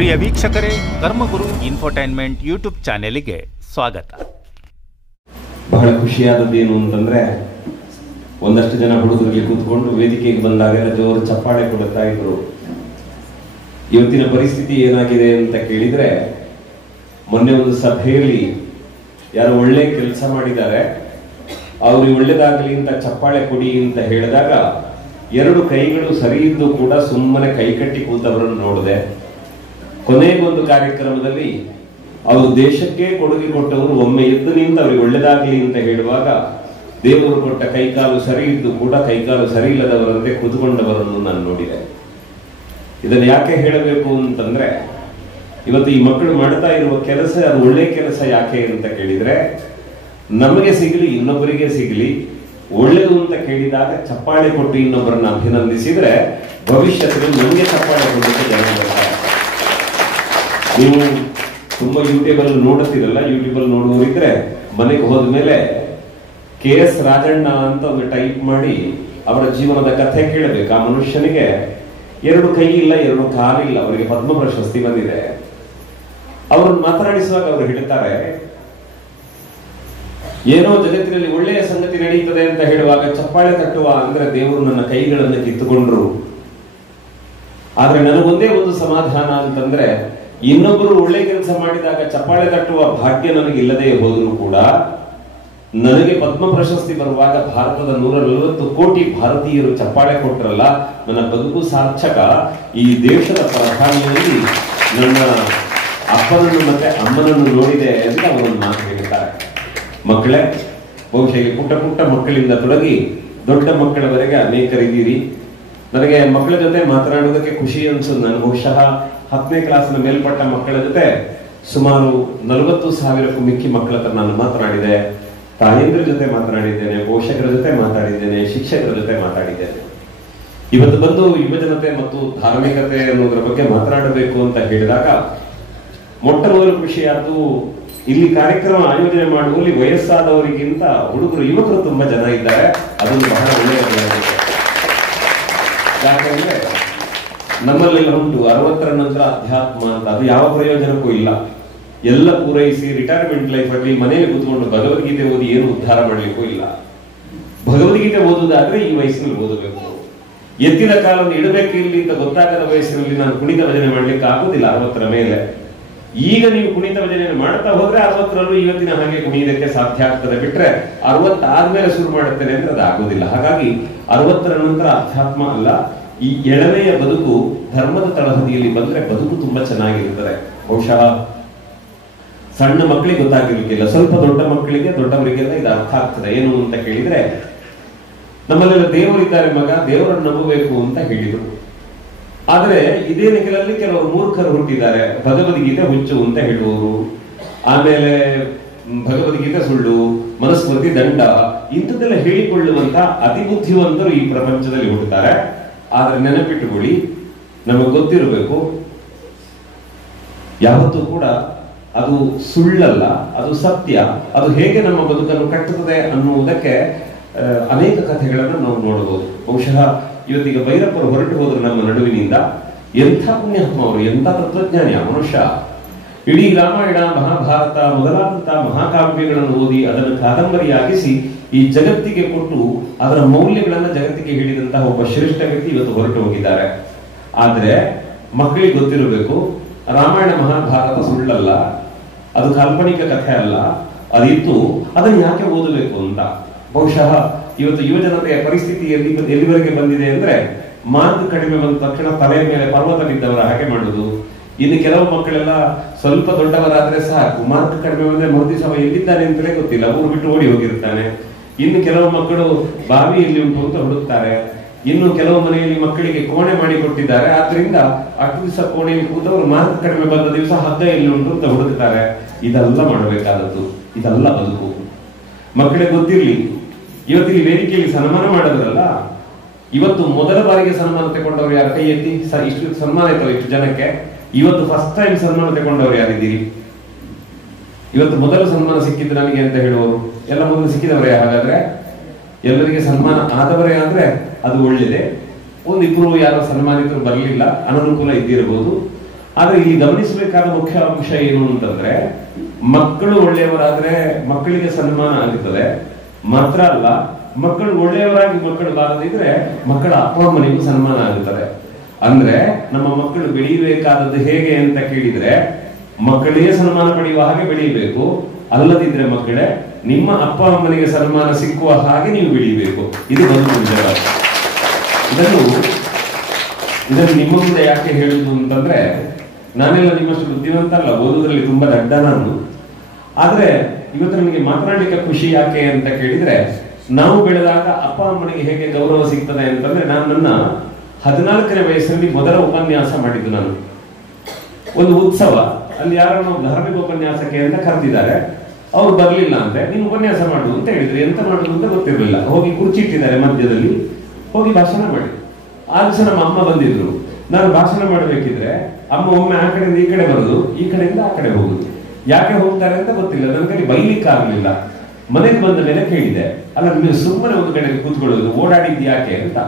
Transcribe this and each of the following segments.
ಪ್ರಿಯ ವೀಕ್ಷಕರೇ, ಕರ್ಮಗುರು infotainment YouTube ಚಾನೆಲ್ಗೆ ಸ್ವಾಗತ. ಬಹಳ ಖುಷಿಯಾದದ್ದೇನು ಅಂತಂದ್ರೆ, ಒಂದಷ್ಟು ಜನ ಹುಡುಗರಿಗೆ ಕೂತ್ಕೊಂಡು ವೇದಿಕೆಗೆ ಬಂದಾಗ ಜೋರು ಚಪ್ಪಾಳೆ ಕೊಡುತ್ತಾ ಇದ್ರು. ಇವತ್ತಿನ ಪರಿಸ್ಥಿತಿ ಏನಾಗಿದೆ ಅಂತ ಕೇಳಿದ್ರೆ, ಮೊನ್ನೆ ಒಂದು ಸಭೆಯಲ್ಲಿ ಯಾರು ಒಳ್ಳೆ ಕೆಲಸ ಮಾಡಿದ್ದಾರೆ, ಅವ್ರಿಗೆ ಒಳ್ಳೇದಾಗಲಿ ಅಂತ ಚಪ್ಪಾಳೆ ಕೊಡಿ ಅಂತ ಹೇಳಿದಾಗ ಎರಡು ಕೈಗಳು ಸರಿ ಇದ್ದು ಕೂಡ ಸುಮ್ಮನೆ ಕೈಕಟ್ಟಿ ಕೂತವರನ್ನು ನೋಡಿದೆ. ಕೊನೆಗೊಂದು ಕಾರ್ಯಕ್ರಮದಲ್ಲಿ ಅವರು ದೇಶಕ್ಕೆ ಕೊಡುಗೆ ಕೊಟ್ಟವರು ಒಮ್ಮೆ ಎದ್ದು ನಿಂತು ಅವ್ರಿಗೆ ಒಳ್ಳೇದಾಗಲಿ ಅಂತ ಹೇಳುವಾಗ ದೇವರು ಕೊಟ್ಟ ಕೈಕಾಲು ಸರಿ ಇದ್ದು ಕೂಡ ಕೈಕಾಲು ಸರಿ ಇಲ್ಲದವರಂತೆ ಕೂತ್ಕೊಂಡವರನ್ನು ನಾನು ನೋಡಿದೆ. ಇದನ್ನು ಯಾಕೆ ಹೇಳಬೇಕು ಅಂತಂದ್ರೆ, ಇವತ್ತು ಈ ಮಕ್ಕಳು ಮಾಡ್ತಾ ಇರುವ ಕೆಲಸ ಅದು ಒಳ್ಳೆ ಕೆಲಸ ಯಾಕೆ ಅಂತ ಕೇಳಿದ್ರೆ, ನಮಗೆ ಸಿಗಲಿ ಇನ್ನೊಬ್ಬರಿಗೆ ಸಿಗಲಿ ಒಳ್ಳೆದು ಅಂತ ಕೇಳಿದಾಗ ಚಪ್ಪಾಳೆ ಕೊಟ್ಟು ಇನ್ನೊಬ್ಬರನ್ನ ಅಭಿನಂದಿಸಿದ್ರೆ ಭವಿಷ್ಯದಲ್ಲಿ ನಮಗೆ ಚಪ್ಪಾಳೆ ಕೊಡಲಿಕ್ಕೆ ಜನ ಬರ್ತಾರೆ. ನೀವು ತುಂಬಾ ಯೂಟ್ಯೂಬ್ ಅಲ್ಲಿ ನೋಡುತ್ತೀರಲ್ಲ, ಯೂಟ್ಯೂಬ್ ಅಲ್ಲಿ ನೋಡುವವರಿದ್ರೆ ಮನೆಗೆ ಹೋದ್ಮೇಲೆ KS ರಾಜಣ್ಣ ಅಂತ ಒಂದು ಟೈಪ್ ಮಾಡಿ ಅವರ ಜೀವನದ ಕಥೆ ಕೇಳಬೇಕು. ಆ ಮನುಷ್ಯನಿಗೆ ಎರಡು ಕೈ ಇಲ್ಲ, ಎರಡು ಕಾಲಿಲ್ಲ, ಅವರಿಗೆ ಪದ್ಮ ಪ್ರಶಸ್ತಿ ಬಂದಿದೆ. ಅವರನ್ನು ಮಾತನಾಡಿಸುವಾಗ ಅವರು ಹೇಳ್ತಾರೆ, ಏನೋ ಜಗತ್ತಿನಲ್ಲಿ ಒಳ್ಳೆಯ ಸಂಗತಿ ನಡೆಯುತ್ತದೆ ಅಂತ ಹೇಳುವಾಗ ಚಪ್ಪಾಳೆ ತಟ್ಟುವ ಅಂದ್ರೆ ದೇವರು ನನ್ನ ಕೈಗಳನ್ನು ಕಿತ್ತುಕೊಂಡ್ರು. ಆದ್ರೆ ನನಗೊಂದೇ ಒಂದು ಸಮಾಧಾನ ಅಂತಂದ್ರೆ, ಇನ್ನೊಬ್ಬರು ಒಳ್ಳೆ ಕೆಲಸ ಮಾಡಿದಾಗ ಚಪ್ಪಾಳೆ ತಟ್ಟುವ ಭಾಗ್ಯ ನನಗಿಲ್ಲದೆ ಹೋದರೂ ಕೂಡ ನನಗೆ ಪದ್ಮ ಪ್ರಶಸ್ತಿ ಬರುವಾಗ ಭಾರತದ 140 ಕೋಟಿ ಭಾರತೀಯರು ಚಪ್ಪಾಳೆ ಕೊಟ್ಟರಲ್ಲ, ನನ್ನ ಬದುಕು ಸಾರ್ಥಕ. ಈ ದೇಶದ ಪ್ರಧಾನಿಯಲ್ಲಿ ನನ್ನ ಅಪ್ಪನನ್ನು ಮತ್ತೆ ಅಮ್ಮನನ್ನು ನೋಡಿದೆ ಅಂತ ಅವರನ್ನು ಮಾತು ಹೇಳ್ತಾರೆ. ಮಕ್ಕಳೇ, ಬಹುಶಃ ಪುಟ್ಟ ಪುಟ್ಟ ಮಕ್ಕಳಿಂದ ತೊಡಗಿ ದೊಡ್ಡ ಮಕ್ಕಳವರೆಗೆ ಅನೇಕರಿದ್ದೀರಿ. ನನಗೆ ಮಕ್ಕಳ ಜೊತೆ ಮಾತನಾಡುವುದಕ್ಕೆ ಖುಷಿ ಅನ್ಸುತ್ತೆ. ನಾನು ಬಹುಶಃ 10ನೇ ಕ್ಲಾಸ್ನ ಮೇಲ್ಪಟ್ಟ ಮಕ್ಕಳ ಜೊತೆ ಸುಮಾರು 40,000ಕ್ಕೂ ಮಿಕ್ಕಿ ಮಕ್ಕಳ ಹತ್ರ ನಾನು ಮಾತನಾಡಿದೆ. ತಾಯಂದ್ರ ಜೊತೆ ಮಾತನಾಡಿದ್ದೇನೆ, ಪೋಷಕರ ಜೊತೆ ಮಾತಾಡಿದ್ದೇನೆ, ಶಿಕ್ಷಕರ ಜೊತೆ ಮಾತಾಡಿದ್ದೇನೆ. ಇವತ್ತು ಬಂದು ಯುವಜನತೆ ಮತ್ತು ಧಾರ್ಮಿಕತೆ ಅನ್ನೋದ್ರ ಬಗ್ಗೆ ಮಾತನಾಡಬೇಕು ಅಂತ ಹೇಳಿದಾಗ ಮೊಟ್ಟ ಮೊದಲು ಖುಷಿಯಾದ್ದು, ಇಲ್ಲಿ ಕಾರ್ಯಕ್ರಮ ಆಯೋಜನೆ ಮಾಡುವಲ್ಲಿ ವಯಸ್ಸಾದವರಿಗಿಂತ ಹುಡುಗರು ಯುವಕರು ತುಂಬಾ ಜನ ಇದ್ದಾರೆ. ಅದೊಂದು ಬಹಳ ಒಳ್ಳೆಯ ಬೆಳವಣಿಗೆ. ಯಾಕಂದ್ರೆ ನಮ್ಮಲ್ಲೆಲ್ಲ ಉಂಟು 60ರ ನಂತರ ಅಧ್ಯಾತ್ಮ ಅಂತ, ಅದು ಯಾವ ಪ್ರಯೋಜನಕ್ಕೂ ಇಲ್ಲ. ಎಲ್ಲ ಪೂರೈಸಿ ರಿಟೈರ್ಮೆಂಟ್ ಲೈಫ್ ಅಲ್ಲಿ ಮನೆಯಲ್ಲಿ ಕೂತ್ಕೊಂಡು ಭಗವದ್ಗೀತೆ ಓದಿ ಏನು ಉದ್ಧಾರ ಮಾಡ್ಲಿಕ್ಕೂ ಇಲ್ಲ. ಭಗವದ್ಗೀತೆ ಓದುವುದಾದ್ರೆ ಈ ವಯಸ್ಸಿನಲ್ಲಿ ಓದಬೇಕು. ಎತ್ತಿದ ಕಾಲವನ್ನು ಇಡಬೇಕು ಇಲ್ಲಿ ಅಂತ ಗೊತ್ತಾಗದ ವಯಸ್ಸಿನಲ್ಲಿ ನಾನು ಕುಣಿತ ಭಜನೆ ಮಾಡ್ಲಿಕ್ಕೆ ಆಗುದಿಲ್ಲ 60ರ ಮೇಲೆ. ಈಗ ನೀವು ಕುಣಿತ ಭಜನೆ ಮಾಡ್ತಾ ಹೋದ್ರೆ 60ರಲ್ಲೂ ಇವತ್ತಿನ ಹಾಗೆ ಕುಣಿಯೋದಕ್ಕೆ ಸಾಧ್ಯ ಆಗ್ತದೆ. ಬಿಟ್ರೆ 60 ಆದ್ಮೇಲೆ ಶುರು ಮಾಡುತ್ತೇನೆ ಅಂದ್ರೆ ಅದು ಆಗೋದಿಲ್ಲ. ಹಾಗಾಗಿ 60ರ ನಂತರ ಅಧ್ಯಾತ್ಮ ಅಲ್ಲ, ಈ ಎಳವೆಯ ಬದುಕು ಧರ್ಮದ ತಳಹದಿಯಲ್ಲಿ ಬಂದ್ರೆ ಬದುಕು ತುಂಬಾ ಚೆನ್ನಾಗಿರುತ್ತದೆ. ಬಹುಶಃ ಸಣ್ಣ ಮಕ್ಕಳಿಗೆ ಗೊತ್ತಾಗಿರ್ಲಿಕ್ಕಿಲ್ಲ, ಸ್ವಲ್ಪ ದೊಡ್ಡ ಮಕ್ಕಳಿಗೆ ದೊಡ್ಡವರಿಗೆಲ್ಲ ಇದು ಅರ್ಥ ಆಗ್ತದೆ. ಏನು ಅಂತ ಕೇಳಿದ್ರೆ, ನಮ್ಮಲ್ಲೆಲ್ಲ ದೇವರಿದ್ದಾರೆ ಮಗ, ದೇವರನ್ನು ನಂಬಬೇಕು ಅಂತ ಹೇಳಿದ್ರು. ಆದ್ರೆ ಇದೇ ನಿಖಿಲಲ್ಲಿ ಕೆಲವರು ಮೂರ್ಖರು ಹುಟ್ಟಿದ್ದಾರೆ. ಭಗವದ್ಗೀತೆ ಹುಚ್ಚು ಅಂತ ಹೇಳುವವರು, ಆಮೇಲೆ ಭಗವದ್ಗೀತೆ ಸುಳ್ಳು, ಮನುಸ್ಮೃತಿ ದಂಡ, ಇಂಥದ್ದೆಲ್ಲ ಹೇಳಿಕೊಳ್ಳುವಂತ ಅತಿ ಬುದ್ಧಿವಂತರು ಈ ಪ್ರಪಂಚದಲ್ಲಿ ಹುಟ್ಟುತ್ತಾರೆ. ಆದ್ರೆ ನೆನಪಿಟ್ಟುಕೊಳ್ಳಿ, ನಮಗೆ ಗೊತ್ತಿರಬೇಕು, ಯಾವತ್ತೂ ಕೂಡ ಅದು ಸುಳ್ಳಲ್ಲ, ಅದು ಸತ್ಯ. ಅದು ಹೇಗೆ ನಮ್ಮ ಬದುಕನ್ನು ಕಟ್ಟುತ್ತದೆ ಅನ್ನುವುದಕ್ಕೆ ಅನೇಕ ಕಥೆಗಳನ್ನು ನಾವು ನೋಡಬಹುದು. ಬಹುಶಃ ಇವತ್ತಿಗ ಭೈರಪ್ಪರು ಹೊರಟು ಹೋದ್ರು ನಮ್ಮ ನಡುವಿನಿಂದ. ಎಂಥ ಪುಣ್ಯಾತ್ಮ ಅವರು, ಎಂಥ ತತ್ವಜ್ಞಾನಿ ಆ ಮನುಷ್ಯ. ಇಡೀ ರಾಮಾಯಣ, ಮಹಾಭಾರತ ಮೊದಲಾದಂತಹ ಮಹಾಕಾವ್ಯಗಳನ್ನು ಓದಿ ಅದನ್ನು ಕಾದಂಬರಿಯಾಗಿಸಿ ಈ ಜಗತ್ತಿಗೆ ಕೊಟ್ಟು ಅದರ ಮೌಲ್ಯಗಳನ್ನು ಜಗತ್ತಿಗೆ ಹೇಳಿದಂತಹ ಒಬ್ಬ ಶ್ರೇಷ್ಠ ವ್ಯಕ್ತಿ ಇವತ್ತು ಹೊರಟು ಹೋಗಿದ್ದಾರೆ. ಆದ್ರೆ ಮಕ್ಕಳಿಗೆ ಗೊತ್ತಿರಬೇಕು, ರಾಮಾಯಣ ಮಹಾಭಾರತ ಸುಳ್ಳಲ್ಲ, ಅದು ಕಾಲ್ಪನಿಕ ಕಥೆ ಅಲ್ಲ, ಅದಿತ್ತು, ಅದನ್ನು ಯಾಕೆ ಓದಬೇಕು ಅಂತ. ಬಹುಶಃ ಇವತ್ತು ಯುವಜನತೆಯ ಪರಿಸ್ಥಿತಿ ಎಲ್ಲಿವರೆಗೆ ಬಂದಿದೆ ಅಂದ್ರೆ, ಮಾರ್ಕ್ ಕಡಿಮೆ ಬಂದ ತಕ್ಷಣ ತಲೆಯ ಮೇಲೆ ಪರ್ವತ ಬಿದ್ದವರ ಹಾಗೆ ಮಾಡುದು. ಇನ್ನು ಕೆಲವು ಮಕ್ಕಳೆಲ್ಲ ಸ್ವಲ್ಪ ದೊಡ್ಡವರಾದ್ರೆ ಸಾಕು, ಮಾರ್ಕ್ ಕಡಿಮೆ ಬಂದ್ರೆ ಮರುದಿವಸ ಎಲ್ಲಿದ್ದಾನೆ ಅಂತಲೇ ಗೊತ್ತಿಲ್ಲ, ಊರು ಬಿಟ್ಟು ಓಡಿ ಹೋಗಿರ್ತಾನೆ. ಇನ್ನು ಕೆಲವು ಮಕ್ಕಳು ಬಾವಿ ಎಲ್ಲಿ ಉಂಟು ಅಂತ ಹುಡುಕ್ತಾರೆ. ಇನ್ನು ಕೆಲವು ಮನೆಯಲ್ಲಿ ಮಕ್ಕಳಿಗೆ ಕೋಣೆ ಮಾಡಿ ಕೊಟ್ಟಿದ್ದಾರೆ, ಆದ್ರಿಂದ ಅಷ್ಟು ದಿವಸ ಕೋಣೆಯಲ್ಲಿ ಕೂತವರು ಮಾರ್ಕ್ ಕಡಿಮೆ ಬಂದ ದಿವಸ ಹಗ್ಗ ಎಲ್ಲಿ ಉಂಟು ಅಂತ ಹುಡುಕ್ತಾರೆ. ಇದೆಲ್ಲ ಮಾಡಬೇಕಾದದ್ದು, ಇದೆಲ್ಲ ಬದುಕು. ಮಕ್ಕಳಿಗೆ ಗೊತ್ತಿರ್ಲಿ, ಇವತ್ತಿನ ವೇದಿಕೆಯಲ್ಲಿ ಸನ್ಮಾನ ಮಾಡಿದ್ರಲ್ಲ, ಇವತ್ತು ಮೊದಲ ಬಾರಿಗೆ ಸನ್ಮಾನ ತಗೊಂಡವ್ರು ಯಾರ ಕೈ ಎತ್ತಿ. ಇಷ್ಟು ಸನ್ಮಾನ ಆಯ್ತಲ್ಲ ಇಷ್ಟು ಜನಕ್ಕೆ. ಇವತ್ತು ಫಸ್ಟ್ ಟೈಮ್ ಸನ್ಮಾನ ತಗೊಂಡವ್ರು ಯಾರಿದ್ದೀರಿ? ಇವತ್ತು ಮೊದಲ ಸನ್ಮಾನ ಸಿಕ್ಕಿದ್ದು ನನಗೆ ಅಂತ ಹೇಳುವವರು ಎಲ್ಲ ಮೊದಲು ಸಿಕ್ಕಿದವರೇ? ಹಾಗಾದ್ರೆ ಎಲ್ಲರಿಗೆ ಸನ್ಮಾನ ಆದವರೇ ಆದ್ರೆ ಅದು ಒಳ್ಳೆಯದೇ. ಒಂದಿಬ್ರು ಯಾರೋ ಸನ್ಮಾನಿತರು ಬರಲಿಲ್ಲ, ಅನನುಕೂಲ ಇದ್ದಿರಬಹುದು. ಆದ್ರೆ ಇಲ್ಲಿ ಗಮನಿಸಬೇಕಾದ ಮುಖ್ಯ ಅಂಶ ಏನು ಅಂತಂದ್ರೆ, ಮಕ್ಕಳು ಒಳ್ಳೆಯವರಾದ್ರೆ ಮಕ್ಕಳಿಗೆ ಸನ್ಮಾನ ಆಗುತ್ತದೆ. ಮಾತ್ರ ಅಲ್ಲ, ಮಕ್ಕಳು ಒಳ್ಳೆಯವರಾಗಿ ಮಕ್ಕಳು ಬಾರದಿದ್ರೆ ಮಕ್ಕಳ ಅಪ್ಪ ಅಮ್ಮನಿಗೂ ಸನ್ಮಾನ ಆಗುತ್ತದೆ. ಅಂದ್ರೆ ನಮ್ಮ ಮಕ್ಕಳು ಬೆಳೆಯಬೇಕಾದದ್ದು ಹೇಗೆ ಅಂತ ಕೇಳಿದ್ರೆ, ಮಕ್ಕಳಿಗೆ ಸನ್ಮಾನ ಪಡೆಯುವ ಹಾಗೆ ಬೆಳೆಯಬೇಕು. ಅಲ್ಲದಿದ್ರೆ ಮಕ್ಕಳೇ, ನಿಮ್ಮ ಅಪ್ಪ ಅಮ್ಮನಿಗೆ ಸನ್ಮಾನ ಸಿಕ್ಕುವ ಹಾಗೆ ನೀವು ಬೆಳೆಯಬೇಕು. ಇದು ಒಂದು ನಿಜವಾದ. ಇದನ್ನು ನಿಮ್ಮ ಮುಂದೆ ಯಾಕೆ ಹೇಳುದು ಅಂತಂದ್ರೆ, ನಾನೆಲ್ಲ ನಿಮ್ಮಷ್ಟು ಬುದ್ಧಿವಂತ ಅಲ್ಲ, ಓದುವುದರಲ್ಲಿ ತುಂಬಾ ದಡ್ಡ ನಾನು. ಆದ್ರೆ ಇವತ್ತು ನನಗೆ ಮಾತನಾಡಲಿಕ್ಕೆ ಖುಷಿ ಯಾಕೆ ಅಂತ ಕೇಳಿದ್ರೆ, ನಾವು ಬೆಳೆದಾಗ ಅಪ್ಪ ಅಮ್ಮನಿಗೆ ಹೇಗೆ ಗೌರವ ಸಿಗ್ತದೆ ಅಂತಂದ್ರೆ, ನಾನು ನನ್ನ 14ನೇ ವಯಸ್ಸಲ್ಲಿ ಮೊದಲ ಉಪನ್ಯಾಸ ಮಾಡಿದ್ದು. ನಾನು ಒಂದು ಉತ್ಸವ, ಅಲ್ಲಿ ಯಾರನ್ನು ಧಾರ್ಮಿಕ ಉಪನ್ಯಾಸಕ್ಕೆ ಅಂತ ಕರೆದಿದ್ದಾರೆ. ಅವ್ರು ಬರ್ಲಿಲ್ಲ ಅಂತೆ. ನೀನು ಉಪನ್ಯಾಸ ಮಾಡು ಅಂತ ಹೇಳಿದ್ರು. ಎಂತ ಮಾಡುದು ಅಂತ ಗೊತ್ತಿರಲಿಲ್ಲ. ಹೋಗಿ ಕುರ್ಚಿ ಇಟ್ಟಿದ್ದಾರೆ ಮಧ್ಯದಲ್ಲಿ, ಹೋಗಿ ಭಾಷಣ ಮಾಡಿ. ಆ ದಿವಸ ನಮ್ಮ ಅಮ್ಮ ಬಂದಿದ್ರು. ನಾನು ಭಾಷಣ ಮಾಡಬೇಕಿದ್ರೆ ಅಮ್ಮ ಒಮ್ಮೆ ಆ ಕಡೆಯಿಂದ ಈ ಕಡೆ ಬರುದು, ಈ ಕಡೆಯಿಂದ ಆ ಕಡೆ ಹೋಗುದು. ಯಾಕೆ ಹೋಗ್ತಾರೆ ಅಂತ ಗೊತ್ತಿಲ್ಲ. ನನ್ನ ಕೈ ಬೈಲಿಕ್ಕೆ ಆಗ್ಲಿಲ್ಲ. ಮನೆಗೆ ಬಂದ ಮೇಲೆ ಕೇಳಿದೆ, ಅಲ್ಲ ನೀವು ಸುಮ್ಮನೆ ಒಂದು ಕಡೆ ಕೂತ್ಕೊಳ್ಳೋದು, ಓಡಾಡಿದ್ ಯಾಕೆ ಅಂತ.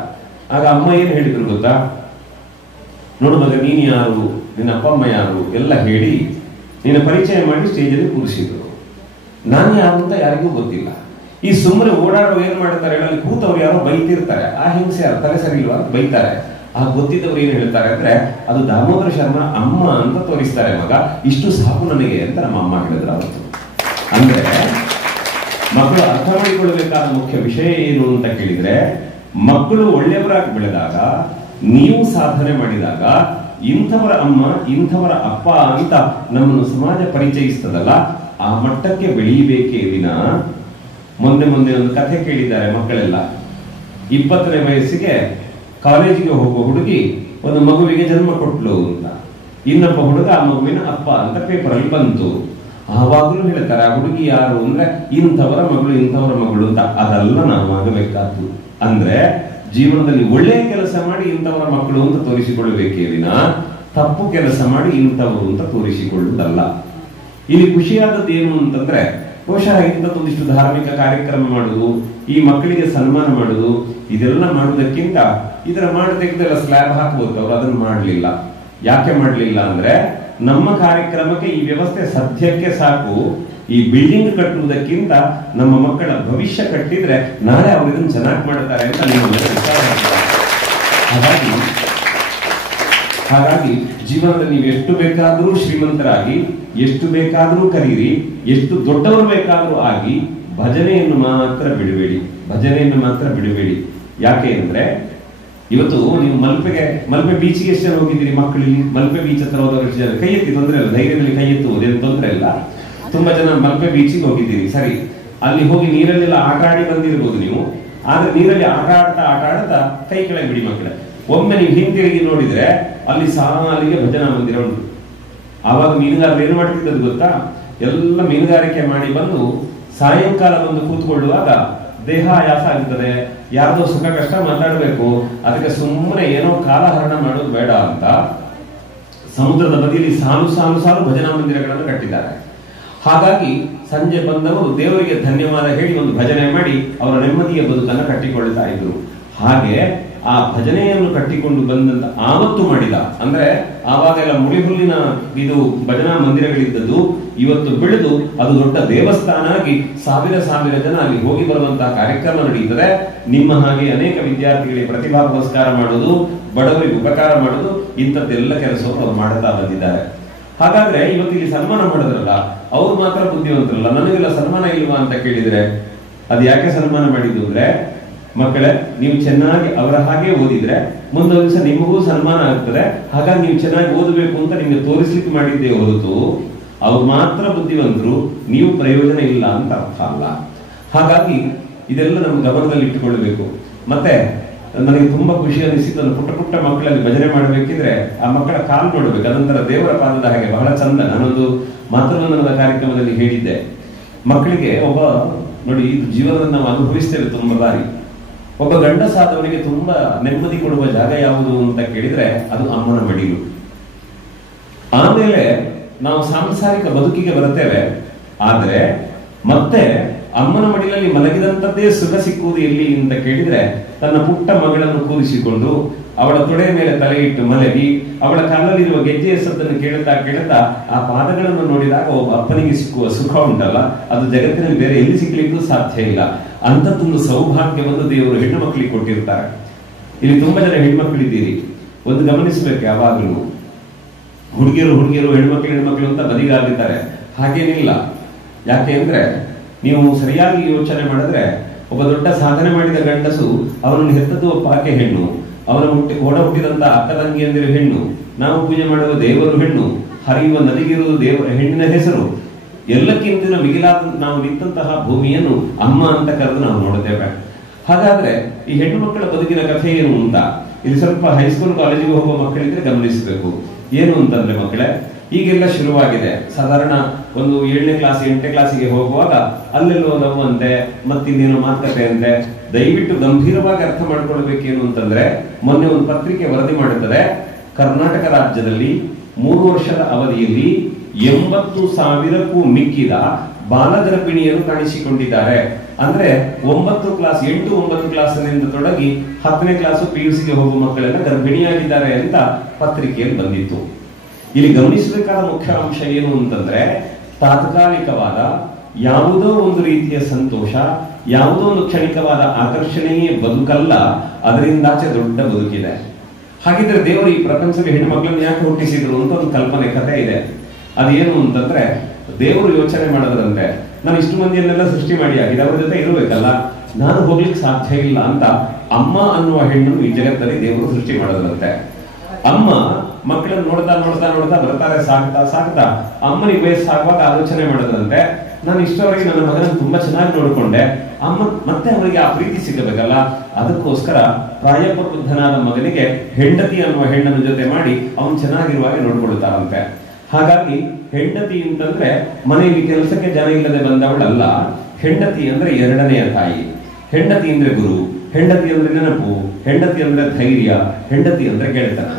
ಆಗ ಅಮ್ಮ ಏನ್ ಹೇಳಿದ್ರು ಗೊತ್ತಾ, ನೋಡು ಮಗ, ನೀನು ಯಾರು, ನಿನ್ನ ಅಪ್ಪ ಅಮ್ಮ ಯಾರು ಎಲ್ಲ ಹೇಳಿ ನಿನ್ನ ಪರಿಚಯ ಮಾಡಿ ಸ್ಟೇಜಲ್ಲಿ ಕೂರಿಸಿದ್ರು. ನಾನು ಯಾರು ಅಂತ ಯಾರಿಗೂ ಗೊತ್ತಿಲ್ಲ. ಈ ಸುಮ್ಮನೆ ಓಡಾಡೋ ಏನ್ ಮಾಡ್ತಾರೆ, ಅಲ್ಲಿ ಕೂತವ್ರು ಯಾರೋ ಬೈತಿರ್ತಾರೆ. ಆ ಹಿಂಸೆ ಅರ್ಥನೇ ಸರಿ ಇಲ್ವಾ, ಬೈತಾರೆ. ಆ ಗೊತ್ತಿದ್ದವ್ರು ಏನ್ ಹೇಳ್ತಾರೆ ಅಂದ್ರೆ, ಅದು ದಾಮೋದರ ಶರ್ಮಾ ಅಮ್ಮ ಅಂತ ತೋರಿಸ್ತಾರೆ ಮಗ, ಇಷ್ಟು ಸಾಕು ನನಗೆ ಅಂತ ನಮ್ಮ ಅಮ್ಮ ಹೇಳಿದ್ರು ಅವತ್ತು. ಅಂದ್ರೆ ಮಕ್ಕಳು ಅರ್ಥ ಮಾಡಿಕೊಳ್ಳಬೇಕಾದ ಮುಖ್ಯ ವಿಷಯ ಏನು ಅಂತ ಕೇಳಿದ್ರೆ, ಮಕ್ಕಳು ಒಳ್ಳೆಯವರಾಗಿ ಬೆಳೆದಾಗ, ನೀವು ಸಾಧನೆ ಮಾಡಿದಾಗ, ಇಂಥವರ ಅಮ್ಮ ಇಂಥವರ ಅಪ್ಪ ಅಂತ ನಮ್ಮನ್ನು ಸಮಾಜ ಪರಿಚಯಿಸ್ತದಲ್ಲ, ಆ ಮಟ್ಟಕ್ಕೆ ಬೆಳೆಯಬೇಕೇ ವಿನ ಮೊನ್ನೆ ಒಂದು ಕಥೆ ಕೇಳಿದ್ದಾರೆ ಮಕ್ಕಳೆಲ್ಲ. 20ನೇ ವಯಸ್ಸಿಗೆ ಕಾಲೇಜಿಗೆ ಹೋಗುವ ಹುಡುಗಿ ಒಂದು ಮಗುವಿಗೆ ಜನ್ಮ ಕೊಟ್ಲು ಅಂತ. ಇನ್ನೊಬ್ಬ ಹುಡುಗ ಆ ಮಗುವಿನ ಅಪ್ಪ ಅಂತ ಪೇಪರ್ ಅಲ್ಲಿ ಬಂತು. ಆವಾಗಲೂ ಹೇಳ್ತಾರೆ, ಆ ಹುಡುಗಿ ಯಾರು ಅಂದ್ರೆ ಇಂಥವರ ಮಗಳು ಇಂಥವರ ಮಗಳು ಅಂತ. ಅದಲ್ಲ ನಾವು ಆಗಬೇಕಾದ್ದು. ಅಂದ್ರೆ ಜೀವನದಲ್ಲಿ ಒಳ್ಳೆಯ ಕೆಲಸ ಮಾಡಿ ಇಂಥವರ ಮಕ್ಕಳು ಅಂತ ತೋರಿಸಿಕೊಳ್ಳಬೇಕೇ ವಿನ ತಪ್ಪು ಕೆಲಸ ಮಾಡಿ ಇಂಥವರು ಅಂತ ತೋರಿಸಿಕೊಳ್ಳುವುದಲ್ಲ. ಇಲ್ಲಿ ಖುಷಿಯಾದದ್ದು ಏನು ಅಂತಂದ್ರೆ, ಬಹುಶಃ ಇಂಥದ್ದೊಂದಿಷ್ಟು ಧಾರ್ಮಿಕ ಕಾರ್ಯಕ್ರಮ ಮಾಡುವುದು, ಈ ಮಕ್ಕಳಿಗೆ ಸನ್ಮಾನ ಮಾಡುವುದು, ಇದೆಲ್ಲ ಮಾಡುವುದಕ್ಕಿಂತ ಇದರ ಮಾಡಿ ತೆಗೆದೆಲ್ಲ ಸ್ಲ್ಯಾಬ್ ಹಾಕಬಹುದು. ಅವರು ಅದನ್ನು ಮಾಡಲಿಲ್ಲ. ಯಾಕೆ ಮಾಡಲಿಲ್ಲ ಅಂದ್ರೆ, ನಮ್ಮ ಕಾರ್ಯಕ್ರಮಕ್ಕೆ ಈ ವ್ಯವಸ್ಥೆ ಸದ್ಯಕ್ಕೆ ಸಾಕು. ಈ ಬಿಲ್ಡಿಂಗ್ ಕಟ್ಟುವುದಕ್ಕಿಂತ ನಮ್ಮ ಮಕ್ಕಳ ಭವಿಷ್ಯ ಕಟ್ಟಿದ್ರೆ ನಾಳೆ ಅವರು ಇದನ್ನು ಚೆನ್ನಾಗಿ ಮಾಡ್ತಾರೆ ಅಂತ ನೀವು ಹಾಗಾಗಿ ಜೀವನದಲ್ಲಿ ನೀವು ಎಷ್ಟು ಬೇಕಾದರೂ ಶ್ರೀಮಂತರಾಗಿ, ಎಷ್ಟು ಬೇಕಾದರೂ ಕರೀರಿ, ಎಷ್ಟು ದೊಡ್ಡವರು ಬೇಕಾದರೂ ಆಗಿ, ಭಜನೆಯನ್ನು ಮಾತ್ರ ಬಿಡಬೇಡಿ. ಯಾಕೆ ಅಂದ್ರೆ, ಇವತ್ತು ನೀವು ಮಲ್ಪೆ ಬೀಚ್ಗೆ ಎಷ್ಟು ಜನ ಹೋಗಿದ್ದೀರಿ ಮಕ್ಕಳಿಗೆ? ಮಲ್ಪೆ ಬೀಚ್ ಹತ್ರ ಹೋದವರು ಎಷ್ಟು ಜನ? ಕೈ ಎತ್ತಿ, ತೊಂದರೆ ಇಲ್ಲ, ಧೈರ್ಯದಲ್ಲಿ ಕೈ ಎತ್ತುವುದು ಏನು ತೊಂದರೆ ಇಲ್ಲ. ತುಂಬಾ ಜನ ಮಲ್ಪೆ ಬೀಚಿಗೆ ಹೋಗಿದ್ದೀರಿ, ಸರಿ. ಅಲ್ಲಿ ಹೋಗಿ ನೀರಲ್ಲೆಲ್ಲ ಆಟ ಆಡಿ ಬಂದಿರ್ಬೋದು ನೀವು. ಆದ್ರೆ ನೀರಲ್ಲಿ ಆಟ ಆಡ್ತಾ ಕೈ ಕೆಳಗೆ ಬಿಡಿ ಮಕ್ಕಳೇ. ಒಮ್ಮೆ ನೀವು ಹಿಂತಿರುಗಿ ನೋಡಿದ್ರೆ ಅಲ್ಲಿ ಸಾಲಿಗೆ ಭಜನಾ ಮಂದಿರ ಉಂಟು. ಆವಾಗ ಮೀನುಗಾರರು ಏನು ಮಾಡ್ತಿದ್ದದ್ದು ಗೊತ್ತಾ, ಎಲ್ಲ ಮೀನುಗಾರಿಕೆ ಮಾಡಿ ಬಂದು ಸಾಯಂಕಾಲ ಬಂದು ಕೂತ್ಕೊಳ್ಳುವಾಗ ದೇಹ ಆಯಾಸ ಆಗ್ತದೆ, ಯಾರ್ದೋ ಸುಖ ಕಷ್ಟ ಮಾತಾಡಬೇಕು, ಅದಕ್ಕೆ ಸುಮ್ಮನೆ ಏನೋ ಕಾಲಹರಣ ಮಾಡೋದು ಬೇಡ ಅಂತ ಸಮುದ್ರದ ಬದಿಯಲ್ಲಿ ಸಾಲು ಭಜನಾ ಮಂದಿರಗಳನ್ನು ಕಟ್ಟಿದ್ದಾರೆ. ಹಾಗಾಗಿ ಸಂಜೆ ಬಂದವರು ದೇವರಿಗೆ ಧನ್ಯವಾದ ಹೇಳಿ ಒಂದು ಭಜನೆ ಮಾಡಿ ಅವರ ನೆಮ್ಮದಿಯ ಬದುಕನ್ನು ಕಟ್ಟಿಕೊಳ್ತಾ ಇದ್ರು. ಹಾಗೆ ಆ ಭಜನೆಯನ್ನು ಕಟ್ಟಿಕೊಂಡು ಬಂದಂತ ಆವತ್ತು ಮಾಡಿದ, ಅಂದ್ರೆ ಆವಾಗೆಲ್ಲ ಮುಳಿ ಹುಲ್ಲಿನ ಇದು ಭಜನಾ ಮಂದಿರಗಳಿದ್ದದ್ದು, ಇವತ್ತು ಬೆಳೆದು ಅದು ದೊಡ್ಡ ದೇವಸ್ಥಾನ ಆಗಿ ಸಾವಿರ ಜನ ಅಲ್ಲಿ ಹೋಗಿ ಬರುವಂತಹ ಕಾರ್ಯಕ್ರಮ ನಡೆಯುತ್ತದೆ. ನಿಮ್ಮ ಹಾಗೆ ಅನೇಕ ವಿದ್ಯಾರ್ಥಿಗಳಿಗೆ ಪ್ರತಿಭಾ ಪುರಸ್ಕಾರ ಮಾಡೋದು, ಬಡವರಿಗೆ ಉಪಕಾರ ಮಾಡೋದು, ಇಂಥದ್ದೆಲ್ಲ ಕೆಲಸವನ್ನು ಅವರು ಮಾಡುತ್ತಾ ಬಂದಿದ್ದಾರೆ. ಹಾಗಾದ್ರೆ ಇವತ್ತು ಇಲ್ಲಿ ಸನ್ಮಾನ ಮಾಡಿದ್ರಲ್ಲ, ಅವ್ರು ಮಾತ್ರ ಬುದ್ಧಿವಂತರಲ್ಲ, ನನಗೆಲ್ಲ ಸನ್ಮಾನ ಇಲ್ವಾ ಅಂತ ಕೇಳಿದ್ರೆ, ಅದು ಯಾಕೆ ಸನ್ಮಾನ ಮಾಡಿದ್ದು ಅಂದ್ರೆ, ಮಕ್ಕಳೇ ನೀವು ಚೆನ್ನಾಗಿ ಅವರ ಹಾಗೆ ಓದಿದ್ರೆ ಮುಂದೊಂದು ದಿವಸ ನಿಮಗೂ ಸನ್ಮಾನ ಆಗ್ತದೆ. ಹಾಗಾಗಿ ನೀವು ಚೆನ್ನಾಗಿ ಓದಬೇಕು ಅಂತ ನಿಮ್ಗೆ ತೋರಿಸ್ಲಿಕ್ಕೆ ಮಾಡಿದ್ದೇ ಹೊರತು ಅವ್ರು ಮಾತ್ರ ಬುದ್ಧಿವಂತರು, ನೀವು ಪ್ರಯೋಜನ ಇಲ್ಲ ಅಂತ ಅರ್ಥ ಅಲ್ಲ. ಹಾಗಾಗಿ ಇದೆಲ್ಲ ನಮ್ಮ ಗಮನದಲ್ಲಿ ಇಟ್ಟುಕೊಳ್ಬೇಕು. ಮತ್ತೆ ನನಗೆ ತುಂಬಾ ಖುಷಿ ಅನಿಸಿತ್ತು, ಪುಟ್ಟ ಮಕ್ಕಳಲ್ಲಿ ಭಜನೆ ಮಾಡಬೇಕಿದ್ರೆ ಆ ಮಕ್ಕಳ ಕಾಲು ನೋಡ್ಬೇಕು, ಅದೊಂಥರ ದೇವರ ಪಾದದ ಹಾಗೆ ಬಹಳ ಚಂದ. ನಾನೊಂದು ಮಾತೃವಂದನದ ಕಾರ್ಯಕ್ರಮದಲ್ಲಿ ಹೇಳಿದ್ದೆ, ಮಕ್ಕಳಿಗೆ ಒಬ್ಬ ನೋಡಿ, ಇದು ಜೀವನದಲ್ಲಿ ನಾವು ಅನುಭವಿಸ್ತೇವೆ ತುಂಬಾ ಬಾರಿ. ಒಬ್ಬ ಗಂಡಸಾದವನಿಗೆ ತುಂಬಾ ನೆಮ್ಮದಿ ಕೊಡುವ ಜಾಗ ಯಾವುದು ಅಂತ ಕೇಳಿದ್ರೆ ಅದು ಅಮ್ಮನ ಮಡಿಲು. ಆಮೇಲೆ ನಾವು ಸಾಂಸಾರಿಕ ಬದುಕಿಗೆ ಬರುತ್ತೇವೆ. ಆದ್ರೆ ಮತ್ತೆ ಅಮ್ಮನ ಮಡಿಲಲ್ಲಿ ಮಲಗಿದಂಥದ್ದೇ ಸುಖ ಸಿಕ್ಕುವುದು ಎಲ್ಲಿ ಅಂತ ಕೇಳಿದ್ರೆ, ತನ್ನ ಪುಟ್ಟ ಮಗಳನ್ನು ಕೂರಿಸಿಕೊಂಡು ಅವಳ ತೊಡೆಯ ಮೇಲೆ ತಲೆ ಇಟ್ಟು ಮಲಗಿ ಅವಳ ಕಾಲಲ್ಲಿರುವ ಗೆಜ್ಜೆಯ ಸದ್ದನ್ನು ಕೇಳುತ್ತಾ ಕೇಳುತ್ತಾ ಆ ಪಾದಗಳನ್ನು ನೋಡಿದಾಗ ಒಬ್ಬ ಅಪ್ಪನಿಗೆ ಸಿಕ್ಕುವ ಸುಖ ಉಂಟಲ್ಲ, ಅದು ಜಗತ್ತಿನಲ್ಲಿ ಬೇರೆ ಎಲ್ಲಿ ಸಿಗ್ಲಿಕ್ಕೂ ಸಾಧ್ಯ ಇಲ್ಲ. ಅಂಥದ್ದೊಂದು ಸೌಭಾಗ್ಯವನ್ನು ದೇವರು ಹೆಣ್ಣು ಮಕ್ಕಳಿಗೆ ಕೊಟ್ಟಿರ್ತಾರೆ. ಇಲ್ಲಿ ತುಂಬಾ ಜನ ಹೆಣ್ಮಕ್ಳಿದ್ದೀರಿ, ಒಂದು ಗಮನಿಸಬೇಕು, ಯಾವಾಗಲೂ ಹುಡುಗಿಯರು ಹೆಣ್ಮಕ್ಳು ಅಂತ ಬದಿಗಾಲಿದ್ದಾರೆ. ಹಾಗೇನಿಲ್ಲ. ಯಾಕೆ ಅಂದ್ರೆ ನೀವು ಸರಿಯಾಗಿ ಯೋಚನೆ ಮಾಡಿದ್ರೆ ಒಬ್ಬ ದೊಡ್ಡ ಸಾಧನೆ ಮಾಡಿದ ಗಂಡಸು ಅವನನ್ನು ಹೆತ್ತದ್ದು ಒಬ್ಬ ಆಕೆ ಹೆಣ್ಣು, ಅವನ ಓಡ ಹುಟ್ಟಿದಂತ ಅಕ್ಕ ತಂಗಿಯಂದಿರು ಹೆಣ್ಣು, ನಾವು ಪೂಜೆ ಮಾಡುವ ದೇವರು ಹೆಣ್ಣು, ಹರಿಯುವ ನದಿಗಿರುವುದು ದೇವರ ಹೆಣ್ಣಿನ ಹೆಸರು. ಎಲ್ಲಕ್ಕಿಂತ ಮಿಗಿಲಾದ ನಾವು ನಿಂತಹ ಭೂಮಿಯನ್ನು ಅಮ್ಮ ಅಂತ ಕರೆದು ನಾವು ನೋಡುತ್ತೇವೆ. ಹಾಗಾದ್ರೆ ಈ ಹೆಣ್ಣು ಮಕ್ಕಳ ಬದುಕಿನ ಕಥೆ ಏನು ಅಂತ ಇಲ್ಲಿ ಸ್ವಲ್ಪ ಹೈಸ್ಕೂಲ್ ಕಾಲೇಜಿಗೆ ಹೋಗುವ ಮಕ್ಕಳಿದ್ರೆ ಗಮನಿಸಬೇಕು. ಏನು ಅಂತಂದ್ರೆ ಮಕ್ಕಳೇ, ಈಗೆಲ್ಲ ಶುರುವಾಗಿದೆ. ಸಾಧಾರಣ ಒಂದು 7ನೇ ಕ್ಲಾಸ್ 8ನೇ ಕ್ಲಾಸಿಗೆ ಹೋಗುವಾಗ ಅಲ್ಲೆಲ್ಲೋ ನಮ್ಮಂತೆ ಮತ್ತಿನ್ನೇನೋ ಮಾತುಕತೆ ಅಂತೆ. ದಯವಿಟ್ಟು ಗಂಭೀರವಾಗಿ ಅರ್ಥ ಮಾಡ್ಕೊಳ್ಬೇಕೇನು ಅಂತಂದ್ರೆ, ಮೊನ್ನೆ ಒಂದು ಪತ್ರಿಕೆ ವರದಿ ಮಾಡುತ್ತದೆ, ಕರ್ನಾಟಕ ರಾಜ್ಯದಲ್ಲಿ 3 ವರ್ಷದ ಅವಧಿಯಲ್ಲಿ 80,000ಕ್ಕೂ ಮಿಕ್ಕಿದ ಬಾಲಗರ್ಭಿಣಿಯರು ಕಾಣಿಸಿಕೊಂಡಿದ್ದಾರೆ. ಅಂದ್ರೆ 8 9 ಕ್ಲಾಸಿನಿಂದ ತೊಡಗಿ 10ನೇ ಕ್ಲಾಸು PUCಗೆ ಹೋಗುವ ಮಕ್ಕಳೆಲ್ಲ ಗರ್ಭಿಣಿಯಾಗಿದ್ದಾರೆ ಅಂತ ಪತ್ರಿಕೆಯಲ್ಲಿ ಬಂದಿತ್ತು. ಇಲ್ಲಿ ಗಮನಿಸಬೇಕಾದ ಮುಖ್ಯ ಅಂಶ ಏನು ಅಂತಂದ್ರೆ, ತಾತ್ಕಾಲಿಕವಾದ ಯಾವುದೋ ಒಂದು ರೀತಿಯ ಸಂತೋಷ, ಯಾವುದೋ ಒಂದು ಕ್ಷಣಿಕವಾದ ಆಕರ್ಷಣೆಯೇ ಬದುಕಲ್ಲ, ಅದರಿಂದಾಚೆ ದೊಡ್ಡ ಬದುಕಿದೆ. ಹಾಗಿದ್ರೆ ದೇವರು ಈ ಪ್ರಪಂಚದಲ್ಲಿ ಹೆಣ್ಣು ಮಕ್ಕಳನ್ನು ಯಾಕೆ ಹುಟ್ಟಿಸಿದ್ರು ಅಂತ ಒಂದು ಕಲ್ಪನೆ ಕಥೆ ಇದೆ. ಅದೇನು ಅಂತಂದ್ರೆ, ದೇವರು ಯೋಚನೆ ಮಾಡೋದ್ರಂತೆ, ನಾನು ಇಷ್ಟು ಮಂದಿಯನ್ನೆಲ್ಲ ಸೃಷ್ಟಿ ಮಾಡಿ ಆಗಿದೆ, ಅವರ ಜೊತೆ ಇರಬೇಕಲ್ಲ, ನಾನು ಹೋಗ್ಲಿಕ್ಕೆ ಸಾಧ್ಯ ಇಲ್ಲ ಅಂತ ಅಮ್ಮ ಅನ್ನುವ ಹೆಣ್ಣನ್ನು ಈ ಜಗತ್ತಲ್ಲಿ ದೇವರು ಸೃಷ್ಟಿ ಮಾಡೋದ್ರಂತೆ. ಅಮ್ಮ ಮಕ್ಕಳನ್ನು ನೋಡ್ತಾ ನೋಡ್ತಾ ನೋಡ್ತಾ ಬರ್ತಾರೆ, ಸಾಕ್ತಾ ಅಮ್ಮನಿಗೆ ವಯಸ್ಸಾಗುವಾಗ ಆಲೋಚನೆ ಮಾಡೋದಂತೆ, ನಾನು ಇಷ್ಟವರೆಗೆ ನನ್ನ ಮಗನನ್ನು ತುಂಬಾ ಚೆನ್ನಾಗಿ ನೋಡ್ಕೊಂಡೆ, ಅಮ್ಮ ಮತ್ತೆ ಅವರಿಗೆ ಆ ಪ್ರೀತಿ ಸಿಗಬೇಕಲ್ಲ, ಅದಕ್ಕೋಸ್ಕರ ಪ್ರಾಯಪ್ರಬುದ್ಧನಾದ ಮಗನಿಗೆ ಹೆಂಡತಿ ಅನ್ನುವ ಹೆಣ್ಣನ್ನು ಜೊತೆ ಮಾಡಿ ಅವನು ಚೆನ್ನಾಗಿರುವಾಗ ನೋಡ್ಕೊಳ್ತಾರಂತೆ. ಹಾಗಾಗಿ ಹೆಂಡತಿ ಅಂತಂದ್ರೆ ಮನೆಯಲ್ಲಿ ಕೆಲಸಕ್ಕೆ ಜನ ಇಲ್ಲದೆ ಬಂದವಳಲ್ಲ. ಹೆಂಡತಿ ಅಂದ್ರೆ 2ನೆಯ ತಾಯಿ. ಹೆಂಡತಿ ಅಂದ್ರೆ ಗುರು, ಹೆಂಡತಿ ಅಂದ್ರೆ ನೆನಪು, ಹೆಂಡತಿ ಅಂದ್ರೆ ಧೈರ್ಯ, ಹೆಂಡತಿ ಅಂದ್ರೆ ಗೆಳೆತನ.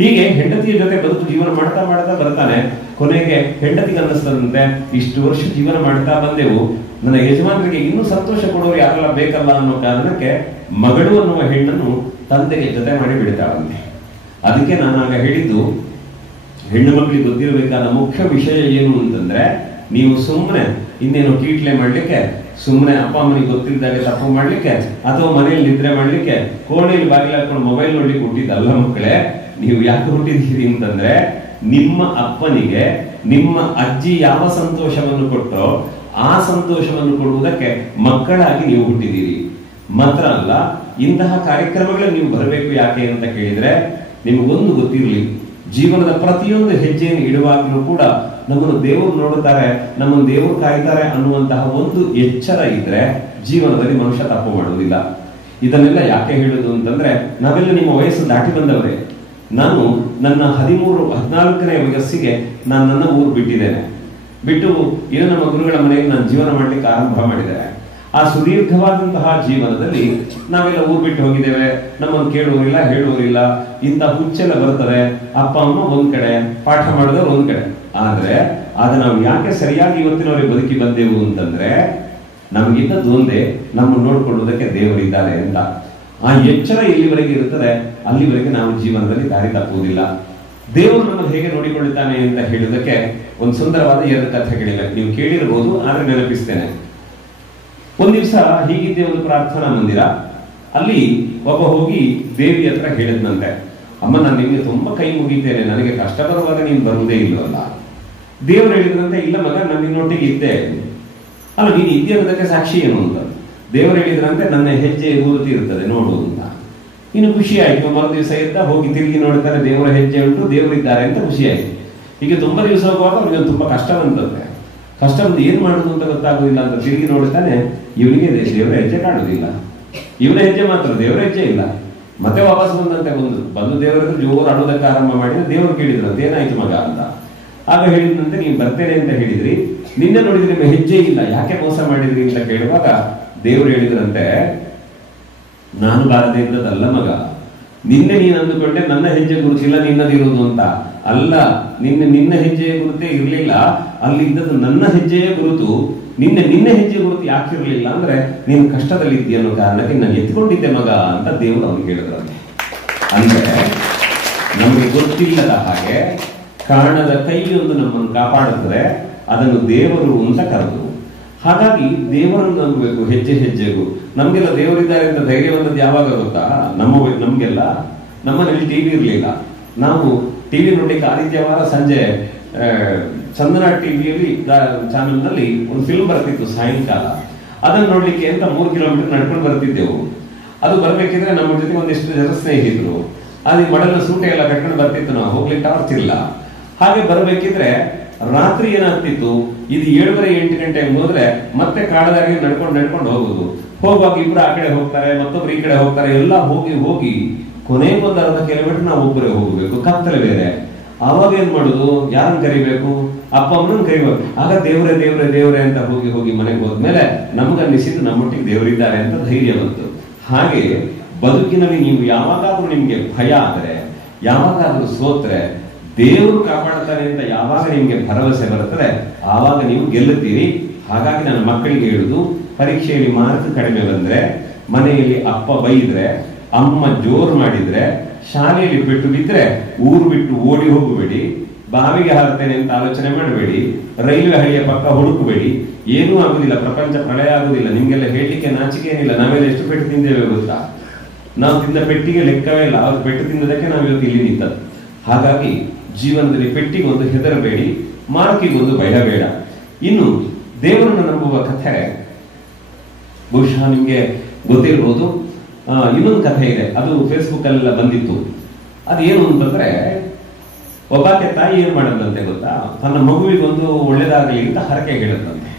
ಹೀಗೆ ಹೆಂಡತಿಯ ಜೊತೆ ಬದುಕು ಜೀವನ ಮಾಡ್ತಾ ಮಾಡ್ತಾ ಬರ್ತಾನೆ. ಕೊನೆಗೆ ಹೆಂಡತಿಗೆ ಅನ್ನಿಸ್ತದಂತೆ, ಇಷ್ಟು ವರ್ಷ ಜೀವನ ಮಾಡ್ತಾ ಬಂದೆವು, ನನ್ನ ಯಜಮಾನರಿಗೆ ಇನ್ನೂ ಸಂತೋಷ ಕೊಡೋರು ಯಾರೆಲ್ಲ ಬೇಕಲ್ಲ ಅನ್ನೋ ಕಾರಣಕ್ಕೆ ಮಗಳು ಅನ್ನುವ ಹೆಣ್ಣನ್ನು ತಂದೆಗೆ ಜೊತೆ ಮಾಡಿ ಬಿಡ್ತಾಳಂತೆ. ಅದಕ್ಕೆ ನಾನು ಆಗ ಹೇಳಿದ್ದು, ಹೆಣ್ಣು ಮಕ್ಕಳಿಗೆ ಗೊತ್ತಿರಬೇಕಾದ ಮುಖ್ಯ ವಿಷಯ ಏನು ಅಂತಂದ್ರೆ, ನೀವು ಸುಮ್ಮನೆ ಇನ್ನೇನು ಕೀಟ್ಲೆ ಮಾಡ್ಲಿಕ್ಕೆ, ಸುಮ್ಮನೆ ಅಪ್ಪ ಅಮ್ಮನಿಗೆ ಗೊತ್ತಿಲ್ಲದಾಗ ತಪ್ಪು ಮಾಡ್ಲಿಕ್ಕೆ, ಅಥವಾ ಮನೆಯಲ್ಲಿ ನಿದ್ರೆ ಮಾಡ್ಲಿಕ್ಕೆ, ಕೋಣೆಯಲ್ಲಿ ಬಾಗಿಲು ಹಾಕೊಂಡು ಮೊಬೈಲ್ ನೋಡ್ಲಿಕ್ಕೆ ಹುಟ್ಟಿದ್ದಲ್ಲ ಮಕ್ಕಳೇ. ನೀವು ಯಾಕೆ ಹುಟ್ಟಿದ್ದೀರಿ ಅಂತಂದ್ರೆ, ನಿಮ್ಮ ಅಪ್ಪನಿಗೆ ನಿಮ್ಮ ಅಜ್ಜಿ ಯಾವ ಸಂತೋಷವನ್ನು ಕೊಟ್ಟರೋ ಆ ಸಂತೋಷವನ್ನು ಕೊಡುವುದಕ್ಕೆ ಮಕ್ಕಳಾಗಿ ನೀವು ಹುಟ್ಟಿದ್ದೀರಿ. ಮಾತ್ರ ಅಲ್ಲ, ಇಂತಹ ಕಾರ್ಯಕ್ರಮಗಳಿಗೆ ನೀವು ಬರಬೇಕು. ಯಾಕೆ ಅಂತ ಕೇಳಿದ್ರೆ, ನಿಮಗೊಂದು ಗೊತ್ತಿರಲಿ, ಜೀವನದ ಪ್ರತಿಯೊಂದು ಹೆಜ್ಜೆಯನ್ನು ಇಡುವಾಗಲೂ ಕೂಡ ನಮ್ಮನ್ನು ದೇವರು ನೋಡುತ್ತಾರೆ, ನಮ್ಮನ್ನು ದೇವರು ಕಾಯ್ತಾರೆ ಅನ್ನುವಂತಹ ಒಂದು ಎಚ್ಚರ ಇದ್ರೆ ಜೀವನದಲ್ಲಿ ಮನುಷ್ಯ ತಪ್ಪು ಮಾಡುವುದಿಲ್ಲ. ಇದನ್ನೆಲ್ಲ ಯಾಕೆ ಹೇಳುದು ಅಂತಂದ್ರೆ, ನಾವೆಲ್ಲ ನಿಮ್ಮ ವಯಸ್ಸು ದಾಟಿ ಬಂದವರೇ. ನಾನು ನನ್ನ 13-14ನೇ ವಯಸ್ಸಿಗೆ ನಾನು ನನ್ನ ಊರು ಬಿಟ್ಟಿದ್ದೇನೆ. ಬಿಟ್ಟು ಇನ್ನು ನಮ್ಮ ಗುರುಗಳ ಮನೆಯಲ್ಲಿ ನಾನು ಜೀವನ ಮಾಡ್ಲಿಕ್ಕೆ ಆರಂಭ ಮಾಡಿದ್ದೇನೆ. ಆ ಸುದೀರ್ಘವಾದಂತಹ ಜೀವನದಲ್ಲಿ ನಾವೆಲ್ಲ ಊರು ಬಿಟ್ಟು ಹೋಗಿದ್ದೇವೆ. ನಮ್ಮನ್ನು ಕೇಳುವರಿಲ್ಲ, ಹೇಳುವರಿಲ್ಲ, ಇಂಥ ಹುಚ್ಚೆಲ್ಲ ಬರ್ತದೆ. ಅಪ್ಪ ಅಮ್ಮ ಒಂದ್ ಕಡೆ, ಪಾಠ ಮಾಡಿದವರು ಒಂದ್ ಕಡೆ. ಆದ್ರೆ ಆಗ ನಾವು ಯಾಕೆ ಸರಿಯಾಗಿ ಇವತ್ತಿನವರೆಗೆ ಬದುಕಿ ಬಂದೆವು ಅಂತಂದ್ರೆ, ನಮಗಿದ್ದದ್ದು ಒಂದೇ, ನಮ್ಮನ್ನು ನೋಡ್ಕೊಳ್ಳುವುದಕ್ಕೆ ದೇವರಿದ್ದಾರೆ ಅಂತ. ಆ ಎಚ್ಚರ ಎಲ್ಲಿವರೆಗೆ ಇರುತ್ತದೆ ಅಲ್ಲಿವರೆಗೆ ನಾವು ಜೀವನದಲ್ಲಿ ದಾರಿ ತಪ್ಪುವುದಿಲ್ಲ. ದೇವರು ನಮ್ಮನ್ನು ಹೇಗೆ ನೋಡಿಕೊಳ್ಳುತ್ತಾನೆ ಅಂತ ಹೇಳುವುದಕ್ಕೆ ಒಂದು ಸುಂದರವಾದ 2 ಕಥೆಗಳಿವೆ. ನೀವು ಕೇಳಿರಬಹುದು, ಆದ್ರೆ ನೆನಪಿಸ್ತೇನೆ. ಒಂದ್ ದಿವಸ ಹೀಗಿದ್ದೆ ಒಂದು ಪ್ರಾರ್ಥನಾ ಮಂದಿರ. ಅಲ್ಲಿ ಒಬ್ಬ ಹೋಗಿ ದೇವಿ ಹತ್ರ ಹೇಳಿದ್ನಂತೆ, ಅಮ್ಮ ನಾನು ನಿಮ್ಗೆ ತುಂಬಾ ಕೈ ಮುಗಿತೇನೆ, ನನಗೆ ಕಷ್ಟ ಬರುವಾಗ ನೀನು ಬರುವುದೇ ಇಲ್ಲವಲ್ಲ. ದೇವರು ಹೇಳಿದ್ರಂತೆ, ಇಲ್ಲ ಮಗ, ನಾನು ನಿನ್ನೊಟ್ಟಿಗೆ ಇದ್ದೆ. ಅಲ್ಲ, ನೀನು ಇದ್ದೆ ಅನ್ನೋದಕ್ಕೆ ಸಾಕ್ಷಿ ಏನು ಅಂತ ದೇವರು ಹೇಳಿದ್ರಂತೆ, ನನ್ನ ಹೆಜ್ಜೆ ಗುರುತು ಇರ್ತದೆ ನೋಡು ಅಂತ. ಇನ್ನು ಖುಷಿ ಆಯ್ತು. ಮರು ದಿವಸ ಇದ್ದ ಹೋಗಿ ತಿರುಗಿ ನೋಡ್ತಾರೆ, ದೇವರ ಹೆಜ್ಜೆ ಉಂಟು, ದೇವರಿದ್ದಾರೆ ಅಂತ ಖುಷಿ ಆಯ್ತು. ಹೀಗೆ ತುಂಬಾ ದಿವಸ ಹೋಗುವಾಗ ಅವ್ರಿಗೆ ತುಂಬಾ ಕಷ್ಟ ಬಂತಂತೆ. ಕಷ್ಟ ಬಂದು ಏನ್ ಮಾಡುದು ಅಂತ ಗೊತ್ತಾಗುದಿಲ್ಲ ಅಂತ ತಿರುಗಿ ನೋಡ್ತಾನೆ, ಇವನಿಗೆ ದೇವರ ಹೆಜ್ಜೆ ಕಾಣುದಿಲ್ಲ, ಇವನ ಹೆಜ್ಜೆ ಮಾತ್ರ, ದೇವರ ಹೆಜ್ಜೆ ಇಲ್ಲ. ಮತ್ತೆ ವಾಪಸ್ ಬಂದಂತೆ ಬಂದು ದೇವರ ಜೋರು ಆಡೋದಕ್ಕೆ ಆರಂಭ ಮಾಡಿದ್ರೆ ದೇವರು ಕೇಳಿದ್ರಂತೆ, ಏನಾಯ್ತು ಮಗ ಅಂತ. ಆಗ ಹೇಳಿದ್ರಂತೆ, ನೀವು ಬರ್ತೇನೆ ಅಂತ ಹೇಳಿದ್ರಿ, ನಿನ್ನೆ ನೋಡಿದ್ರೆ ನಿಮ್ಮ ಹೆಜ್ಜೆ ಇಲ್ಲ, ಯಾಕೆ ಮೋಸ ಮಾಡಿದ್ರಿ ಅಂತ ಕೇಳುವಾಗ ದೇವರು ಹೇಳಿದ್ರಂತೆ, ನಾನು ಬಾರದೆ ಇದ್ದದಲ್ಲ ಮಗ, ನಿನ್ನೆ ನೀನು ಅಂದುಕೊಂಡೆ ನನ್ನ ಹೆಜ್ಜೆ ಗುರುತಿಲ್ಲ ನಿನ್ನದಿರುವುದು ಅಂತ. ಅಲ್ಲ, ನಿನ್ನ ಹೆಜ್ಜೆಯ ಗುರುತೇ ಇರ್ಲಿಲ್ಲ, ಅಲ್ಲಿ ಇದ್ದದ್ದು ನನ್ನ ಹೆಜ್ಜೆಯ ಗುರುತು. ನಿನ್ನ ಹೆಜ್ಜೆ ಗುರುತು ಯಾಕಿರ್ಲಿಲ್ಲ ಅಂದ್ರೆ, ನೀನು ಕಷ್ಟದಲ್ಲಿ ಇದ್ದೀಯ ಅನ್ನೋ ಕಾರಣಕ್ಕೆ ನಾನು ಎತ್ಕೊಂಡಿದ್ದೆ ಮಗ ಅಂತ ದೇವರು ಅವ್ರಿಗೆ ಹೇಳಿದ್ರಂತೆ. ಅಂದ್ರೆ ನಮಗೆ ಗೊತ್ತಿಲ್ಲದ ಹಾಗೆ ಕಾಣದ ಕೈಯೊಂದು ನಮ್ಮನ್ನು ಕಾಪಾಡುತ್ತದೆ, ಅದನ್ನು ದೇವರು ಅಂತ ಕರೆದು. ಹಾಗಾಗಿ ದೇವರನ್ನು ನಂಬಬೇಕು ಹೆಜ್ಜೆ ಹೆಜ್ಜೆಗೂ. ನಮ್ಗೆಲ್ಲ ದೇವರಿದ್ದಾರೆ ಅಂತ ಧೈರ್ಯ ಬಂದದ್ದು ಯಾವಾಗ ಗೊತ್ತಾ? ನಮ್ಗೆಲ್ಲ ನಮ್ಮನೇಲಿ ಟಿವಿ ಇರಲಿಲ್ಲ. ನಾವು ಟಿವಿ ನೋಡ್ಲಿಕ್ಕೆ ಆದಿತ್ಯವಾರ ಸಂಜೆ ಚಂದನ ಟಿವಿಯಲ್ಲಿ ಚಾನೆಲ್ ನಲ್ಲಿ ಒಂದು ಫಿಲ್ಮ್ ಬರ್ತಿತ್ತು ಸಾಯಂಕಾಲ. ಅದನ್ನು ನೋಡ್ಲಿಕ್ಕೆ ಅಂತ 3 ಕಿಲೋಮೀಟರ್ ನಡ್ಕೊಂಡು ಬರ್ತಿದ್ದೆವು. ಅದು ಬರ್ಬೇಕಿದ್ರೆ ನಮ್ಮ ಜೊತೆ ಒಂದಿಷ್ಟು ಜನ ಸ್ನೇಹಿತರು, ಅಲ್ಲಿ ಮಡಲ ಸೂಟೆ ಎಲ್ಲ ಕಟ್ಕೊಂಡು ಬರ್ತಿತ್ತು. ನಾವು ಹೋಗ್ಲಿಕ್ಕೆ ಟಾರ್ಚ್ ಇಲ್ಲ. ಹಾಗೆ ಬರ್ಬೇಕಿದ್ರೆ ರಾತ್ರಿ ಏನಾಗ್ತಿತ್ತು, ಇದು 7:30-8 ಗಂಟೆಗೆ ಹೋದ್ರೆ ಮತ್ತೆ ಕಾಡದಾಗಿ ನಡ್ಕೊಂಡು ಹೋಗುದು. ಹೋಗುವಾಗ ಇಬ್ರು ಆ ಕಡೆ ಹೋಗ್ತಾರೆ, ಮತ್ತೊಬ್ರು ಈ ಕಡೆ ಹೋಗ್ತಾರೆ. ಎಲ್ಲ ಹೋಗಿ ಕೊನೆಗೆ ಒಂದು 40 ಕಿಲೋಮೀಟರ್ ನಾವು ಒಬ್ಬರೇ ಹೋಗ್ಬೇಕು, ಕತ್ತಲೆ ಬೇರೆ. ಆವಾಗ ಏನ್ ಮಾಡುದು? ಯಾರನ್ನ ಕರಿಬೇಕು? ಅಪ್ಪ ಅಮ್ಮನನ್ನ ಕರಿಬೇಕು. ಆಗ ದೇವ್ರೆ ದೇವ್ರೆ ದೇವ್ರೆ ಅಂತ ಹೋಗಿ ಮನೆಗೆ ಹೋದ್ಮೇಲೆ ನಮ್ಗನ್ನಿಸಿದ್ದು ನಮ್ಮೊಟ್ಟಿಗೆ ದೇವರಿದ್ದಾರೆ ಅಂತ ಧೈರ್ಯ ಬಂತು. ಹಾಗೆ ಬದುಕಿನಲ್ಲಿ ನೀವು ಯಾವಾಗಾದ್ರೂ ನಿಮ್ಗೆ ಭಯ ಆದರೆ, ಯಾವಾಗಾದ್ರೂ ಸೋತ್ರೆ ದೇವರು ಕಾಪಾಡ್ತಾರೆ ಅಂತ ಯಾವಾಗ ನಿಮ್ಗೆ ಭರವಸೆ ಬರುತ್ತದೆ ಆವಾಗ ನೀವು ಗೆಲ್ಲುತ್ತೀರಿ. ಹಾಗಾಗಿ ನನ್ನ ಮಕ್ಕಳಿಗೆ ಹೇಳುದು, ಪರೀಕ್ಷೆಯಲ್ಲಿ ಮಾರ್ಕ್ ಕಡಿಮೆ ಬಂದ್ರೆ, ಮನೆಯಲ್ಲಿ ಅಪ್ಪ ಬೈದ್ರೆ, ಅಮ್ಮ ಜೋರು ಮಾಡಿದ್ರೆ, ಶಾಲೆಯಲ್ಲಿ ಬಿಟ್ಟು ಬಿದ್ರೆ ಊರು ಬಿಟ್ಟು ಓಡಿ ಹೋಗಬೇಡಿ. ಬಾವಿಗೆ ಹಾರುತ್ತೇನೆ ಅಂತ ಆಲೋಚನೆ ಮಾಡಬೇಡಿ. ರೈಲ್ವೆ ಹಳಿಯ ಪಕ್ಕ ಹುಡುಕಬೇಡಿ. ಏನೂ ಆಗುದಿಲ್ಲ, ಪ್ರಪಂಚ ಪ್ರಳಯ ಆಗುದಿಲ್ಲ. ನಿಮ್ಗೆಲ್ಲ ಹೇಳಲಿಕ್ಕೆ ನಾಚಿಕೆ ಏನಿಲ್ಲ. ನಾವೆಲ್ಲ ಎಷ್ಟು ಪೆಟ್ಟು ತಿಂದೇವೆ ಗೊತ್ತಾ? ನಾವು ತಿಂದ ಪೆಟ್ಟಿಗೆ ಲೆಕ್ಕವೇ ಇಲ್ಲ. ಅವ್ರು ಪೆಟ್ಟು ತಿಂದದಕ್ಕೆ ನಾವು ಇವತ್ತು ಇಲ್ಲಿ ನಿಂತದ್ದು. ಹಾಗಾಗಿ ಜೀವನದಲ್ಲಿ ಪೆಟ್ಟಿಗೊಂದು ಹೆದರಬೇಡಿ, ಮಾರ್ಕಿಗೊಂದು ಭಯಬೇಡ. ಇನ್ನು ದೇವರನ್ನು ನಂಬುವ ಕಥೆ ಬಹುಶಃ ನಿಮ್ಗೆ ಗೊತ್ತಿರ್ಬೋದು. ಇನ್ನೊಂದು ಕಥೆ ಇದೆ, ಅದು ಫೇಸ್ಬುಕ್ ಅಲ್ಲೆಲ್ಲ ಬಂದಿತ್ತು. ಅದೇನು ಅಂತಂದ್ರೆ, ಒಬ್ಬಾಕೆ ತಾಯಿ ಏನ್ ಮಾಡದಂತೆ ಗೊತ್ತಾ? ತನ್ನ ಮಗುವಿಗೊಂದು ಒಳ್ಳೇದಾಗಲಿ ಅಂತ ಹರಕೆ ಹೇಳದಂತೆ.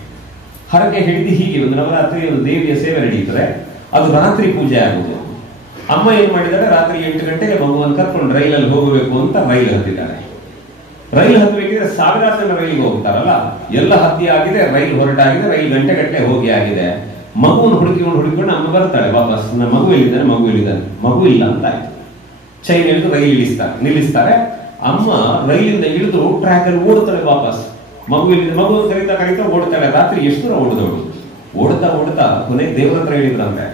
ಹರಕೆ ಹಿಡಿದು ಹೀಗೆ ಒಂದು ನವರಾತ್ರಿ ಒಂದು ದೇವಿಯ ಸೇವೆ ನಡೆಯುತ್ತದೆ. ಅದು ರಾತ್ರಿ ಪೂಜೆ ಆಗುವುದು. ಅಮ್ಮ ಏನ್ ಮಾಡಿದ್ದಾರೆ, ರಾತ್ರಿ 8 ಗಂಟೆಗೆ ಮಗುವನ್ನು ಕರ್ಕೊಂಡು ರೈಲಲ್ಲಿ ಹೋಗಬೇಕು ಅಂತ ರೈಲು ಹತ್ತಿದ್ದಾರೆ. ರೈಲು ಹತ್ತಬೇಕಿದ್ರೆ ಸಾವಿರಾರು ಜನ ರೈಲಿಗೆ ಹೋಗ್ತಾರಲ್ಲ, ಎಲ್ಲ ಹತ್ತಿ ಆಗಿದೆ, ರೈಲು ಹೊರಟಾಗಿದೆ, ರೈಲು ಗಂಟೆ ಹೋಗಿ ಆಗಿದೆ. ಮಗುವನ್ನು ಹುಡುಕಿಕೊಂಡು ಅಮ್ಮ ಬರ್ತಾಳೆ ವಾಪಸ್. ಮಗು ಎಲ್ಲಿದ್ದಾನೆ, ಮಗು ಇಲ್ಲ ಅಂತ ಆಯ್ತು. ಚೈನ್ ಎಳೆದು ರೈಲು ನಿಲ್ಲಿಸ್ತಾರೆ. ಅಮ್ಮ ರೈಲಿಂದ ಇಳಿದು ಟ್ರ್ಯಾಕ್ ಅಲ್ಲಿ ಓಡ್ತಾಳೆ ವಾಪಸ್. ಮಗು ಕರೀತಾ ಓಡ್ತಾಳೆ. ರಾತ್ರಿ ಎಷ್ಟು ದೂರ ಓಡ್ತಾ ಕೊನೆಗೆ ದೇವರ ಹತ್ರ ಹೇಳಿದ್ರಂತೆ,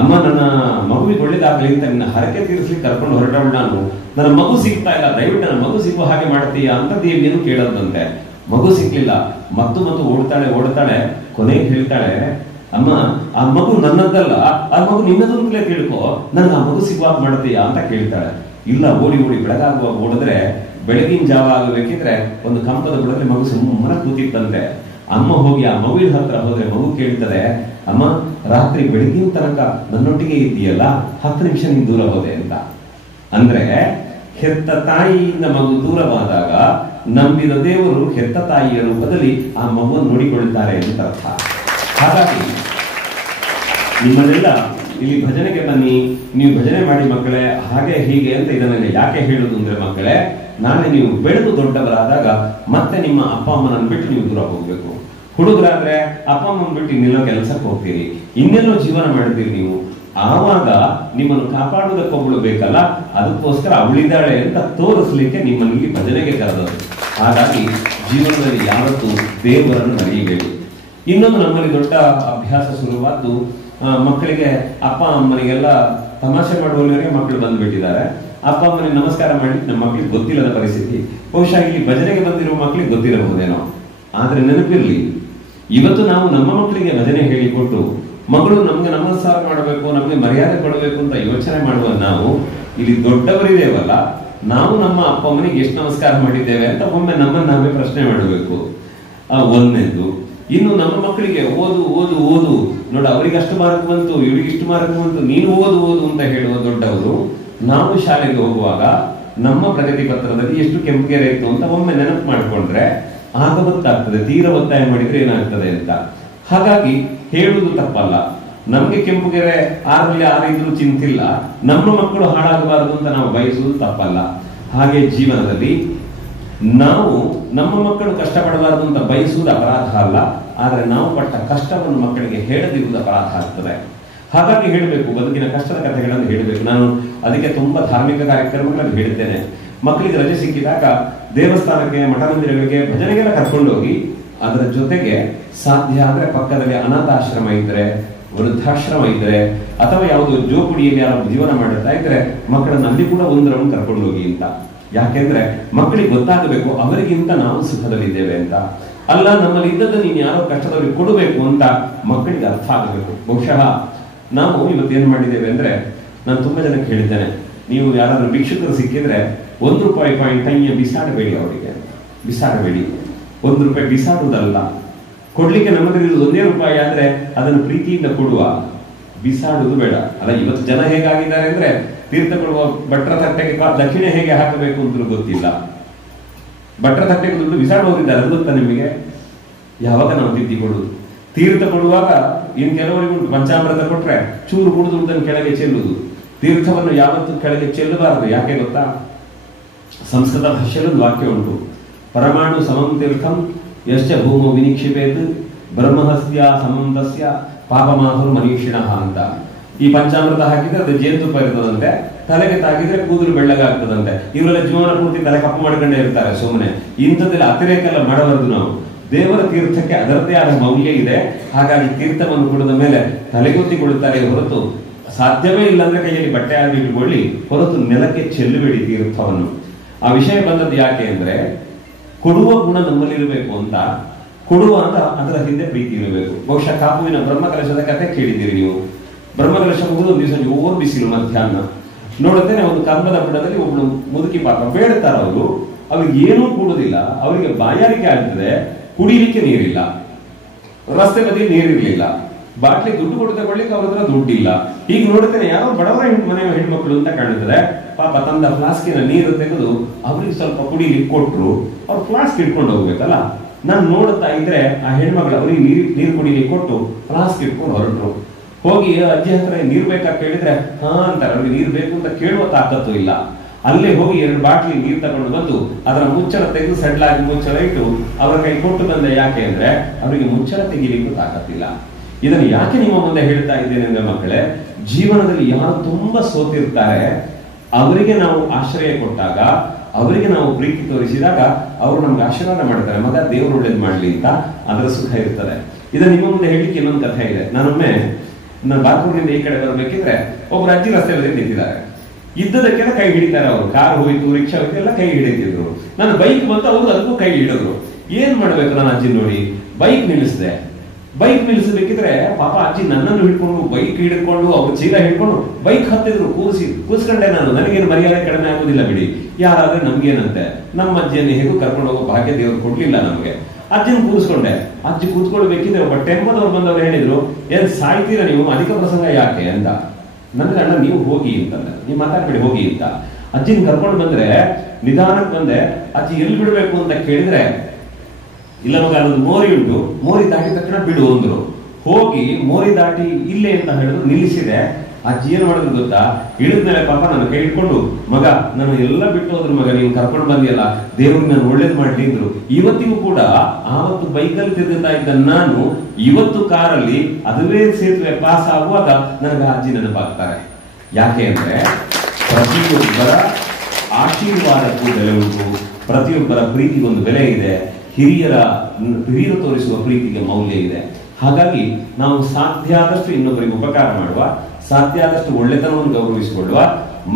ಅಮ್ಮ ನನ್ನ ಮಗುವಿಗೆ ಒಳ್ಳೇದಾಗಲಿ ಅಂತ ನಿನ್ನ ಹರಕೆ ತೀರಿಸ್ಲಿಕ್ಕೆ ಕರ್ಕೊಂಡು ಹೊರಟವಳು ನಾನು. ನನ್ನ ಮಗು ಸಿಗ್ತಾ ಇಲ್ಲ, ದಯವಿಟ್ಟು ನನ್ನ ಮಗು ಸಿಗುವ ಹಾಗೆ ಮಾಡ್ತೀಯಾ ಅಂತ ದೇವಿಯನ್ನು ಕೇಳೋದಂತೆ. ಮಗು ಸಿಗ್ಲಿಲ್ಲ. ಮತ್ತು ಓಡ್ತಾಳೆ. ಕೊನೆಗೆ ಹೇಳ್ತಾಳೆ, ಅಮ್ಮ ಆ ಮಗು ನನ್ನದಲ್ಲ, ಆ ಮಗು ನಿನ್ನದು ಅಂತಲೇ ತಿಳ್ಕೊ, ನನ್ಗೆ ಆ ಮಗು ಸಿಗುವಾಗ ಮಾಡ್ತೀಯಾ ಅಂತ ಕೇಳ್ತಾಳೆ. ಇಲ್ಲ, ಓಡಿ ಬೆಳಗಾಗುವಾಗ ಓಡಿದ್ರೆ ಬೆಳಗಿನ ಜಾವ ಆಗಬೇಕಿದ್ರೆ ಒಂದು ಕಂಪದ ಬುಡದಲ್ಲಿ ಮಗು ಸುಮ್ಮನೆ ಕೂತಿತ್ತಂತೆ. ಅಮ್ಮ ಹೋಗಿ ಆ ಮಗುವಿನ ಹತ್ರ ಹೋದ್ರೆ ಮಗು ಕೇಳ್ತದೆ, ಅಮ್ಮ ರಾತ್ರಿ ಬೆಳಗಿನ ತನಕ ನನ್ನೊಟ್ಟಿಗೆ ಇದೆಯಲ್ಲ, 10 ನಿಮಿಷ ನೀನು ದೂರ ಹೋದೆ ಅಂತ. ಅಂದ್ರೆ ಹೆತ್ತ ತಾಯಿಯಿಂದ ಮಗು ದೂರವಾದಾಗ ನಂಬಿದ ದೇವರು ಹೆತ್ತ ತಾಯಿಯ ರೂಪದಲ್ಲಿ ಆ ಮಗುವನ್ನು ನೋಡಿಕೊಳ್ಳುತ್ತಾರೆ ಅಂತ ಅರ್ಥ. ಹಾಗಾಗಿ ನಿಮ್ಮನ್ನೆಲ್ಲ ಇಲ್ಲಿ ಭಜನೆಗೆ ಬನ್ನಿ, ನೀವು ಭಜನೆ ಮಾಡಿ ಮಕ್ಕಳೇ, ಹಾಗೆ ಹೀಗೆ ಅಂತ ಇದನ್ನೆಲ್ಲ ಯಾಕೆ ಹೇಳುದು ಅಂದ್ರೆ ಮಕ್ಕಳೇ, ನಾಳೆ ನೀವು ಬೆಳೆದು ದೊಡ್ಡವರಾದಾಗ ಮತ್ತೆ ನಿಮ್ಮ ಅಪ್ಪ ಅಮ್ಮನನ್ನು ಬಿಟ್ಟು ನೀವು ದೂರ ಹೋಗ್ಬೇಕು. ಹುಡುಗರಾದ್ರೆ ಅಪ್ಪ ಅಮ್ಮನ ಬಿಟ್ಟು ಇನ್ನೆಲ್ಲೋ ಕೆಲಸಕ್ಕೆ ಹೋಗ್ತೀರಿ, ಇನ್ನೆಲ್ಲೋ ಜೀವನ ಮಾಡ್ತೀರಿ ನೀವು. ಆವಾಗ ನಿಮ್ಮನ್ನು ಕಾಪಾಡುವುದಕ್ಕೊಬ್ಬಳು ಬೇಕಲ್ಲ, ಅದಕ್ಕೋಸ್ಕರ ಅವಳಿದ್ದಾಳೆ ಅಂತ ತೋರಿಸ್ಲಿಕ್ಕೆ ನಿಮ್ಮಲ್ಲಿ ಭಜನೆಗೆ ಕರೆದವರು. ಹಾಗಾಗಿ ಜೀವನದಲ್ಲಿ ಯಾವತ್ತೂ ದೇವರನ್ನು ಮರೆಯಬೇಡಿ. ಇನ್ನೊಂದು ನಮ್ಮಲ್ಲಿ ದೊಡ್ಡ ಅಭ್ಯಾಸ ಶುರುವಾದ್ದು, ಮಕ್ಕಳಿಗೆ ಅಪ್ಪ ಅಮ್ಮನಿಗೆಲ್ಲ ತಮಾಷೆ ಮಾಡುವವರಿಗೆ ಮಕ್ಕಳು ಬಂದ್ಬಿಟ್ಟಿದ್ದಾರೆ. ಅಪ್ಪ ಅಮ್ಮನಿಗೆ ನಮಸ್ಕಾರ ಮಾಡಿ ನಮ್ಮ ಮಕ್ಕಳಿಗೆ ಗೊತ್ತಿಲ್ಲದ ಪರಿಸ್ಥಿತಿ. ಬಹುಶಃ ಇಲ್ಲಿ ಭಜನೆಗೆ ಬಂದಿರುವ ಮಕ್ಕಳಿಗೆ ಗೊತ್ತಿರಬಹುದೇನೋ. ಆದ್ರೆ ನೆನಪಿರ್ಲಿ, ಇವತ್ತು ನಾವು ನಮ್ಮ ಮಕ್ಕಳಿಗೆ ಭಜನೆ ಹೇಳಿಕೊಟ್ಟು ಮಗಳು ನಮ್ಗೆ ನಮಸ್ಕಾರ ಮಾಡಬೇಕು, ನಮ್ಗೆ ಮರ್ಯಾದೆ ಕೊಡಬೇಕು ಅಂತ ಯೋಚನೆ ಮಾಡುವ ನಾವು ಇಲ್ಲಿ ದೊಡ್ಡವರಿದ್ದೇವಲ್ಲ, ನಾವು ನಮ್ಮ ಅಪ್ಪ ಅಮ್ಮನಿಗೆ ಎಷ್ಟು ನಮಸ್ಕಾರ ಮಾಡಿದ್ದೇವೆ ಅಂತ ಒಮ್ಮೆ ನಮ್ಮನ್ನು ನಾವೇ ಪ್ರಶ್ನೆ ಮಾಡಬೇಕು. ಒಂದನೇದು. ಇನ್ನು ನಮ್ಮ ಮಕ್ಕಳಿಗೆ ಓದು ಓದು ಓದು ನೋಡು, ಅವರಿಗೆ ಅಷ್ಟು ಮಾರ್ಕ್ ಬಂತು, ಇವರಿಗೆ ಇಷ್ಟು ಮಾರ್ಕ್ ಬಂತು, ನೀನು ಓದು ಓದು ಅಂತ ಹೇಳುವ ದೊಡ್ಡವರು, ನಾವು ಶಾಲೆಗೆ ಹೋಗುವಾಗ ನಮ್ಮ ಪ್ರಗತಿ ಪತ್ರದಲ್ಲಿ ಎಷ್ಟು ಕೆಂಪುಗೆರೆ ಇತ್ತು ಅಂತ ಒಮ್ಮೆ ನೆನಪು ಮಾಡಿಕೊಂಡ್ರೆ ಆಗ ಗೊತ್ತಾಗ್ತದೆ ತೀರ ಒತ್ತಾಯ ಮಾಡಿದ್ರೆ ಏನಾಗ್ತದೆ ಅಂತ. ಹಾಗಾಗಿ ಹೇಳುವುದು ತಪ್ಪಲ್ಲ. ನಮ್ಗೆ ಕೆಂಪುಗೆರೆ 6ರಲ್ಲಿ 6 ಇದ್ರೂ ಚಿಂತಿಲ್ಲ, ನಮ್ಮ ಮಕ್ಕಳು ಹಾಳಾಗಬಾರದು ಅಂತ ನಾವು ಬಯಸುವುದು ತಪ್ಪಲ್ಲ. ಹಾಗೆ ಜೀವನದಲ್ಲಿ ನಾವು ನಮ್ಮ ಮಕ್ಕಳು ಕಷ್ಟಪಡಬಾರದು ಅಂತ ಬಯಸುವುದು ಅಪರಾಧ ಅಲ್ಲ, ಆದ್ರೆ ನಾವು ಪಟ್ಟ ಕಷ್ಟವನ್ನು ಮಕ್ಕಳಿಗೆ ಹೇಳದಿರುವುದು ಅಪರಾಧ ಆಗ್ತದೆ. ಹಾಗಾಗಿ ಹೇಳಬೇಕು, ಬದುಕಿನ ಕಷ್ಟದ ಕಥೆಗಳನ್ನು ಹೇಳಬೇಕು. ನಾನು ಅದಕ್ಕೆ ತುಂಬಾ ಧಾರ್ಮಿಕ ಕಾರ್ಯಕ್ರಮಗಳನ್ನು ಹೇಳ್ತೇನೆ. ಮಕ್ಕಳಿಗೆ ರಜೆ ಸಿಕ್ಕಿದಾಗ ದೇವಸ್ಥಾನಕ್ಕೆ, ಮಠ ಮಂದಿರಗಳಿಗೆ, ಭಜನೆಗೆಲ್ಲ ಕರ್ಕೊಂಡೋಗಿ ಅದರ ಜೊತೆಗೆ ಸಾಧ್ಯ ಆದ್ರೆ ಪಕ್ಕದಲ್ಲಿ ಅನಾಥಾಶ್ರಮ ಇದ್ರೆ, ವೃದ್ಧಾಶ್ರಮ ಇದ್ರೆ ಅಥವಾ ಯಾವುದೋ ಜೋಪುಡಿಯಲ್ಲಿ ಯಾರು ಜೀವನ ಮಾಡುತ್ತಾ ಇದ್ರೆ ಮಕ್ಕಳನ್ನ ಅಲ್ಲಿ ಕೂಡ ಒಂದು ರೌಂಡ್ ಕರ್ಕೊಂಡು ಹೋಗಿ ಅಂತ. ಯಾಕೆಂದ್ರೆ ಮಕ್ಕಳಿಗೆ ಗೊತ್ತಾಗಬೇಕು ಅವರಿಗಿಂತ ನಾವು ಸುಖದಲ್ಲಿದ್ದೇವೆ ಅಂತ. ಅಲ್ಲ, ನಮ್ಮಲ್ಲಿ ಇದ್ದದ್ದು ನೀನು ಯಾರೋ ಕಷ್ಟದವರಿಗೆ ಕೊಡಬೇಕು ಅಂತ ಮಕ್ಕಳಿಗೆ ಅರ್ಥ ಆಗಬೇಕು. ಬಹುಶಃ ನಾವು ಇವತ್ತೇನು ಮಾಡಿದ್ದೇವೆ ಅಂದ್ರೆ, ನಾನು ತುಂಬಾ ಜನಕ್ಕೆ ಹೇಳಿದ್ದೇನೆ, ನೀವು ಯಾರಾದ್ರೂ ಭಿಕ್ಷುಕರು ಸಿಕ್ಕಿದ್ರೆ ₹1 ಕಾಯಿನ್ ಬಿಸಾಡಬೇಡಿ, ಅವರಿಗೆ ಬಿಸಾಡಬೇಡಿ. ₹1 ಬಿಸಾಡುವುದಲ್ಲ, ಕೊಡ್ಲಿಕ್ಕೆ ನಮ್ಮದ್ರಲ್ಲಿ ₹1 ಆದ್ರೆ ಅದನ್ನು ಪ್ರೀತಿಯಿಂದ ಕೊಡುವ, ಬಿಸಾಡುವುದು ಬೇಡ. ಅಲ್ಲ, ಇವತ್ತು ಜನ ಹೇಗಾಗಿದ್ದಾರೆ ಅಂದ್ರೆ ತೀರ್ಥ ಕೊಡುವ ಭಟ್ರ ತಟ್ಟೆಗೆ ದಕ್ಷಿಣೆ ಹೇಗೆ ಹಾಕಬೇಕು ಅಂತ ಗೊತ್ತಿಲ್ಲ. ಭಟ್ರ ತಟ್ಟೆಗೆ ದುಡ್ಡು ಬಿಸಾಡುವವರಿದ್ದಾರೆ, ಅದು ಗೊತ್ತಾ ನಿಮಗೆ? ಯಾವಾಗ ನಾವು ತಿದ್ದಿ ಕೊಡುವುದು? ತೀರ್ಥ ಕೊಡುವಾಗ ಇನ್ ಕೆಲವರಿಗೂ ಪಂಚಾಮೃತ ಕೊಟ್ರೆ ಚೂರು ಕುಡಿದು ಅದನ್ನು ಕೆಳಗೆ ಚೆಲ್ಲುವುದು. ತೀರ್ಥವನ್ನು ಯಾವತ್ತೂ ಕೆಳಗೆ ಚೆಲ್ಲಬಾರದು. ಯಾಕೆ ಗೊತ್ತಾ? ಸಂಸ್ಕೃತ ಭಾಷೆಯಲ್ಲಿ ಒಂದು ವಾಕ್ಯ ಉಂಟು, ಪರಮಾಣು ಸಮಂ ತೀರ್ಥಂ ಯಶ್ಚ ಭೂಮೋ ವಿನಿಕ್ಷಿಪೇತ್ ಬ್ರಹ್ಮಹಸ್ಯ ಸಮಂತಸ್ಯ ಪಾಪಮಾಧುರ್ ಮನೀಷಿಣಃ ಅಂತ. ಈ ಪಂಚಾಮೃತ ಹಾಕಿದ್ರೆ ಅದು ಜೇನುತುಪ್ಪ ಇರ್ತದಂತೆ, ತಲೆಗೆ ತಾಗಿದ್ರೆ ಕೂದಲು ಬೆಳ್ಳಗಾಗ್ತದಂತೆ. ಇವರೆಲ್ಲ ಜೀವನ ಪೂರ್ತಿ ತಲೆ ಕಪ್ಪು ಮಾಡ್ಕೊಂಡೇ ಇರ್ತಾರೆ ಸುಮ್ಮನೆ. ಇಂಥದ್ದೆಲ್ಲ ಅತಿರೇಕ ಎಲ್ಲ ಮಾಡಬಾರದು ನಾವು. ದೇವರ ತೀರ್ಥಕ್ಕೆ ಅದರದ್ದೇ ಆದ ಮೌಲ್ಯ ಇದೆ. ಹಾಗಾಗಿ ತೀರ್ಥವನ್ನು ಕುಡಿದ ಮೇಲೆ ತಲೆಗೊತ್ತಿ ಕೊಡುತ್ತಾರೆ ಹೊರತು, ಸಾಧ್ಯವೇ ಇಲ್ಲ ಅಂದ್ರೆ ಕೈಯಲ್ಲಿ ಬಟ್ಟೆ ಆಗಿ ಇಟ್ಕೊಳ್ಳಿ ಹೊರತು ನೆಲಕ್ಕೆ ಚೆಲ್ಲಬೇಡಿ ತೀರ್ಥವನ್ನು. ಆ ವಿಷಯ ಬಂದದ್ದು ಯಾಕೆ ಅಂದ್ರೆ, ಕೊಡುವ ಗುಣ ನಮ್ಮಲ್ಲಿರಬೇಕು ಅಂತ. ಕೊಡುವ ಅಂತ ಅದರ ಹಿಂದೆ ಪ್ರೀತಿ ಇರಬೇಕು. ಬಹುಶಃ ಕಾಪುವಿನ ಬ್ರಹ್ಮಕಲಶದ ಕಥೆ ಕೇಳಿದ್ದೀರಿ ನೀವು. ಬ್ರಹ್ಮಕಲಶ ಮುಗಿದು ಒಂದು ದಿವಸ ಓರ್ ಬಿಸಿಲು ಮಧ್ಯಾಹ್ನ ನೋಡುತ್ತೇನೆ, ಒಂದು ಕಂಬದ ಬುಡದಲ್ಲಿ ಒಬ್ಬಳು ಮುದುಕಿ ಪಾಪ ಬೇಡ್ತಾರ. ಅವರು ಅವ್ರಿಗೆ ಏನೂ ಕೂಡುದಿಲ್ಲ, ಅವರಿಗೆ ಬಾಯಾರಿಕೆ ಆಗ್ತದೆ, ಕುಡಿಲಿಕ್ಕೆ ನೀರಿಲ್ಲ, ರಸ್ತೆ ಬದಿ ನೀರಿರ್ಲಿಲ್ಲ, ಬಾಟ್ಲಿ ದುಡ್ಡು ಕೊಟ್ಟು ತಗೊಳ್ಳಿಕ್ಕೆ ಅವ್ರ ಹತ್ರ ದುಡ್ಡಿಲ್ಲ. ಈಗ ನೋಡುತ್ತೇನೆ ಯಾರೋ ಬಡವರ ಮನೆಯ ಹೆಣ್ಮಕ್ಳು ಅಂತ ಕಾಣುತ್ತದೆ. ಪಾಪ ತಂದ ಫ್ಲಾಸ್ಕಿನ ನೀರು ತೆಗೆದು ಅವ್ರಿಗೆ ಸ್ವಲ್ಪ ಕುಡಿಲಿಕ್ಕೆ ಕೊಟ್ರು. ಅವ್ರು ಫ್ಲಾಸ್ಕ್ ಇಟ್ಕೊಂಡು ಹೋಗ್ಬೇಕಲ್ಲ. ನಾನು ನೋಡುತ್ತಾ ಇದ್ರೆ ಆ ಹೆಣ್ಮಕ್ಳು ಅವ್ರಿಗೆ ನೀರು ಕುಡಿಲಿಕ್ಕೆ ಕೊಟ್ಟು ಫ್ಲಾಸ್ಕ್ ಇಟ್ಕೊಂಡು ಹೊರಟ್ರು. ಹೋಗಿ ಅಜ್ಜಿ ಹತ್ರ ನೀರು ಬೇಕಾ ಕೇಳಿದ್ರೆ ಹಾ ಅಂತಾರೆ. ಅವ್ರಿಗೆ ನೀರು ಬೇಕು ಅಂತ ಕೇಳುವ ತಾಕತ್ತು ಇಲ್ಲ. ಅಲ್ಲೇ ಹೋಗಿ 2 ಬಾಟ್ಲಿ ನೀರು ತಗೊಂಡು ಬಂದು ಅದರ ಮುಚ್ಚಳ ತೆಗೆದು ಸಡ್ಲಾಗಿ ಮುಚ್ಚಳ ಇಟ್ಟು ಅವರ ಕೈ ಕೊಟ್ಟು ಬಂದೆ. ಯಾಕೆ ಅಂದ್ರೆ ಅವರಿಗೆ ಮುಚ್ಚಳ ತೆಗಿಲಿಕ್ಕೂ ತಾಕತ್ತಿಲ್ಲ. ಇದನ್ನು ಯಾಕೆ ನಿಮ್ಮ ಮುಂದೆ ಹೇಳ್ತಾ ಇದ್ದೇನೆ ಅಂದ್ರೆ, ಮಕ್ಕಳೇ, ಜೀವನದಲ್ಲಿ ಯಾರು ತುಂಬಾ ಸೋತಿರ್ತಾರೆ ಅವರಿಗೆ ನಾವು ಆಶ್ರಯ ಕೊಟ್ಟಾಗ, ಅವರಿಗೆ ನಾವು ಪ್ರೀತಿ ತೋರಿಸಿದಾಗ ಅವರು ನಮ್ಗೆ ಆಶೀರ್ವಾದ ಮಾಡ್ತಾರೆ, ಮಗ ದೇವರು ಒಳ್ಳೇದು ಮಾಡ್ಲಿ ಅಂತ. ಅದರ ಸುಖ ಇರ್ತದೆ. ಇದನ್ನ ನಿಮ್ಮ ಮುಂದೆ ಹೇಳಿಕ್ಕೆ ಇನ್ನೊಂದು ಕಥೆ ಇದೆ. ನಾನೊಮ್ಮೆ ಬಾರ್ಪುರ್ನಿಂದ ಈ ಕಡೆ ಬರಬೇಕಿದ್ರೆ ಒಬ್ಬರು ಅಜ್ಜಿ ರಸ್ತೆ ಬದಿ ನಿಂತಿದ್ದಾರೆ. ಇದ್ದದಕ್ಕೆಲ್ಲ ಕೈ ಹಿಡಿತಾರೆ. ಅವರು ಕಾರ್ ಹೋಯ್ತು, ರಿಕ್ಷಾ ಹೋಯ್ತು, ಎಲ್ಲ ಕೈ ಹಿಡಿತಿದ್ರು. ನಾನು ಬೈಕ್ ಬಂತು, ಅವರು ಅದಕ್ಕೂ ಕೈ ಹಿಡಿದ್ರು. ಏನ್ ಮಾಡ್ಬೇಕು? ನಾನು ಅಜ್ಜಿ ನೋಡಿ ಬೈಕ್ ನಿಲ್ಲಿಸಿದೆ. ಬೈಕ್ ನಿಲ್ಲಿಸಬೇಕಿದ್ರೆ ಪಾಪ ಅಜ್ಜಿ ನನ್ನನ್ನು ಹಿಡ್ಕೊಂಡು ಬೈಕ್ ಹಿಡ್ಕೊಂಡು ಅವ್ರ ಚೀಲ ಹಿಡ್ಕೊಂಡು ಬೈಕ್ ಹತ್ತಿದ್ರು. ಕೂಸ್ಕೊಂಡೆ ನಾನು. ನನಗೇನು ಮರ್ಯಾದೆ ಕಡಿಮೆ ಆಗುದಿಲ್ಲ ಬಿಡಿ. ಯಾರಾದ್ರೆ ನಮ್ಗೇನಂತೆ, ನಮ್ಮ ಅಜ್ಜಿಯನ್ನು ಹೇಗೂ ಕರ್ಕೊಂಡು ಹೋಗೋ ಭಾಗ್ಯ ದೇವರು ಕೊಡ್ಲಿಲ್ಲ ನಮ್ಗೆ. ಅಜ್ಜಿನ ಕೂರಿಸ್ಕೊಂಡೆ. ಅಜ್ಜಿ ಕೂತ್ಕೊಳ್ಬೇಕಿದ್ರೆ ಒಬ್ಬ ಟೆಂಪೋದವ್ರು ಬಂದವ್ರು ಹೇಳಿದ್ರು, ಏನ್ ಸಾಯ್ತೀರಾ ನೀವು, ಅಧಿಕ ಪ್ರಸಂಗ ಯಾಕೆ ಅಂತ. ನನಗೆ ಅಣ್ಣ ನೀವು ಹೋಗಿ ಅಂತಂದ್ರೆ, ನೀವು ಮಾತಾಡ್ಬೇಡಿ ಹೋಗಿ ಅಂತ. ಅಜ್ಜಿನ ಕರ್ಕೊಂಡು ಬಂದ್ರೆ ನಿಧಾನಕ್ಕೆ ಬಂದೆ. ಅಜ್ಜಿ ಎಲ್ಲಿ ಬಿಡ್ಬೇಕು ಅಂತ ಕೇಳಿದ್ರೆ, ಇಲ್ಲ ಮಗ ಅಲ್ಲೊಂದು ಮೋರಿ ಉಂಟು, ಮೋರಿ ದಾಟಿ ತಕ್ಷಣ ಬಿಡು ಅಂದ್ರು. ಹೋಗಿ ಮೋರಿ ದಾಟಿ ಇಲ್ಲೇ ಅಂತ ಹೇಳಿದ್ರು, ನಿಲ್ಲಿಸಿದೆ. ಅಜ್ಜಿ ಏನ್ ಮಾಡಿದ್ರು ಗೊತ್ತಾ? ಇಳಿದ್ಮೇಲೆ ಪಾಪ ನನ್ನ ಕೈ ಇಟ್ಕೊಂಡು, ಮಗ ನಾನು ಎಲ್ಲ ಬಿಟ್ಟು ಹೋದ್ರು ಮಗ, ನೀನು ಕರ್ಕೊಂಡು ಬಂದಿಯಲ್ಲ, ದೇವ್ರಿಗೆ ನಾನು ಒಳ್ಳೇದು ಮಾಡ್ಲಿ ಅಂದ್ರು. ಇವತ್ತಿಗೂ ಕೂಡ ಆವತ್ತು ಬೈಕಲ್ಲಿ ತಿರುಗುತ್ತಾ ಇದ್ದ ನಾನು ಇವತ್ತು ಕಾರಲ್ಲಿ ಅದುವೇ ಸೇತುವೆ ಪಾಸ್ ಆಗುವಾಗ ನನಗೆ ಅಜ್ಜಿ ನೆನಪಾಗ್ತಾರೆ. ಯಾಕೆ ಅಂದ್ರೆ ಪ್ರತಿಯೊಬ್ಬರ ಆಶೀರ್ವಾದಕ್ಕೂ ಬೆಲೆ ಉಂಟು, ಪ್ರತಿಯೊಬ್ಬರ ಪ್ರೀತಿಗೊಂದು ಬೆಲೆ ಇದೆ, ಹಿರಿಯರು ತೋರಿಸುವ ಪ್ರೀತಿಗೆ ಮೌಲ್ಯ ಇದೆ. ಹಾಗಾಗಿ ನಾವು ಸಾಧ್ಯ ಆದಷ್ಟು ಇನ್ನೊಬ್ಬರಿಗೆ ಉಪಕಾರ ಮಾಡುವ, ಸಾಧ್ಯ ಆದಷ್ಟು ಒಳ್ಳೆತನವನ್ನು ಗೌರವಿಸಿಕೊಳ್ಳುವ.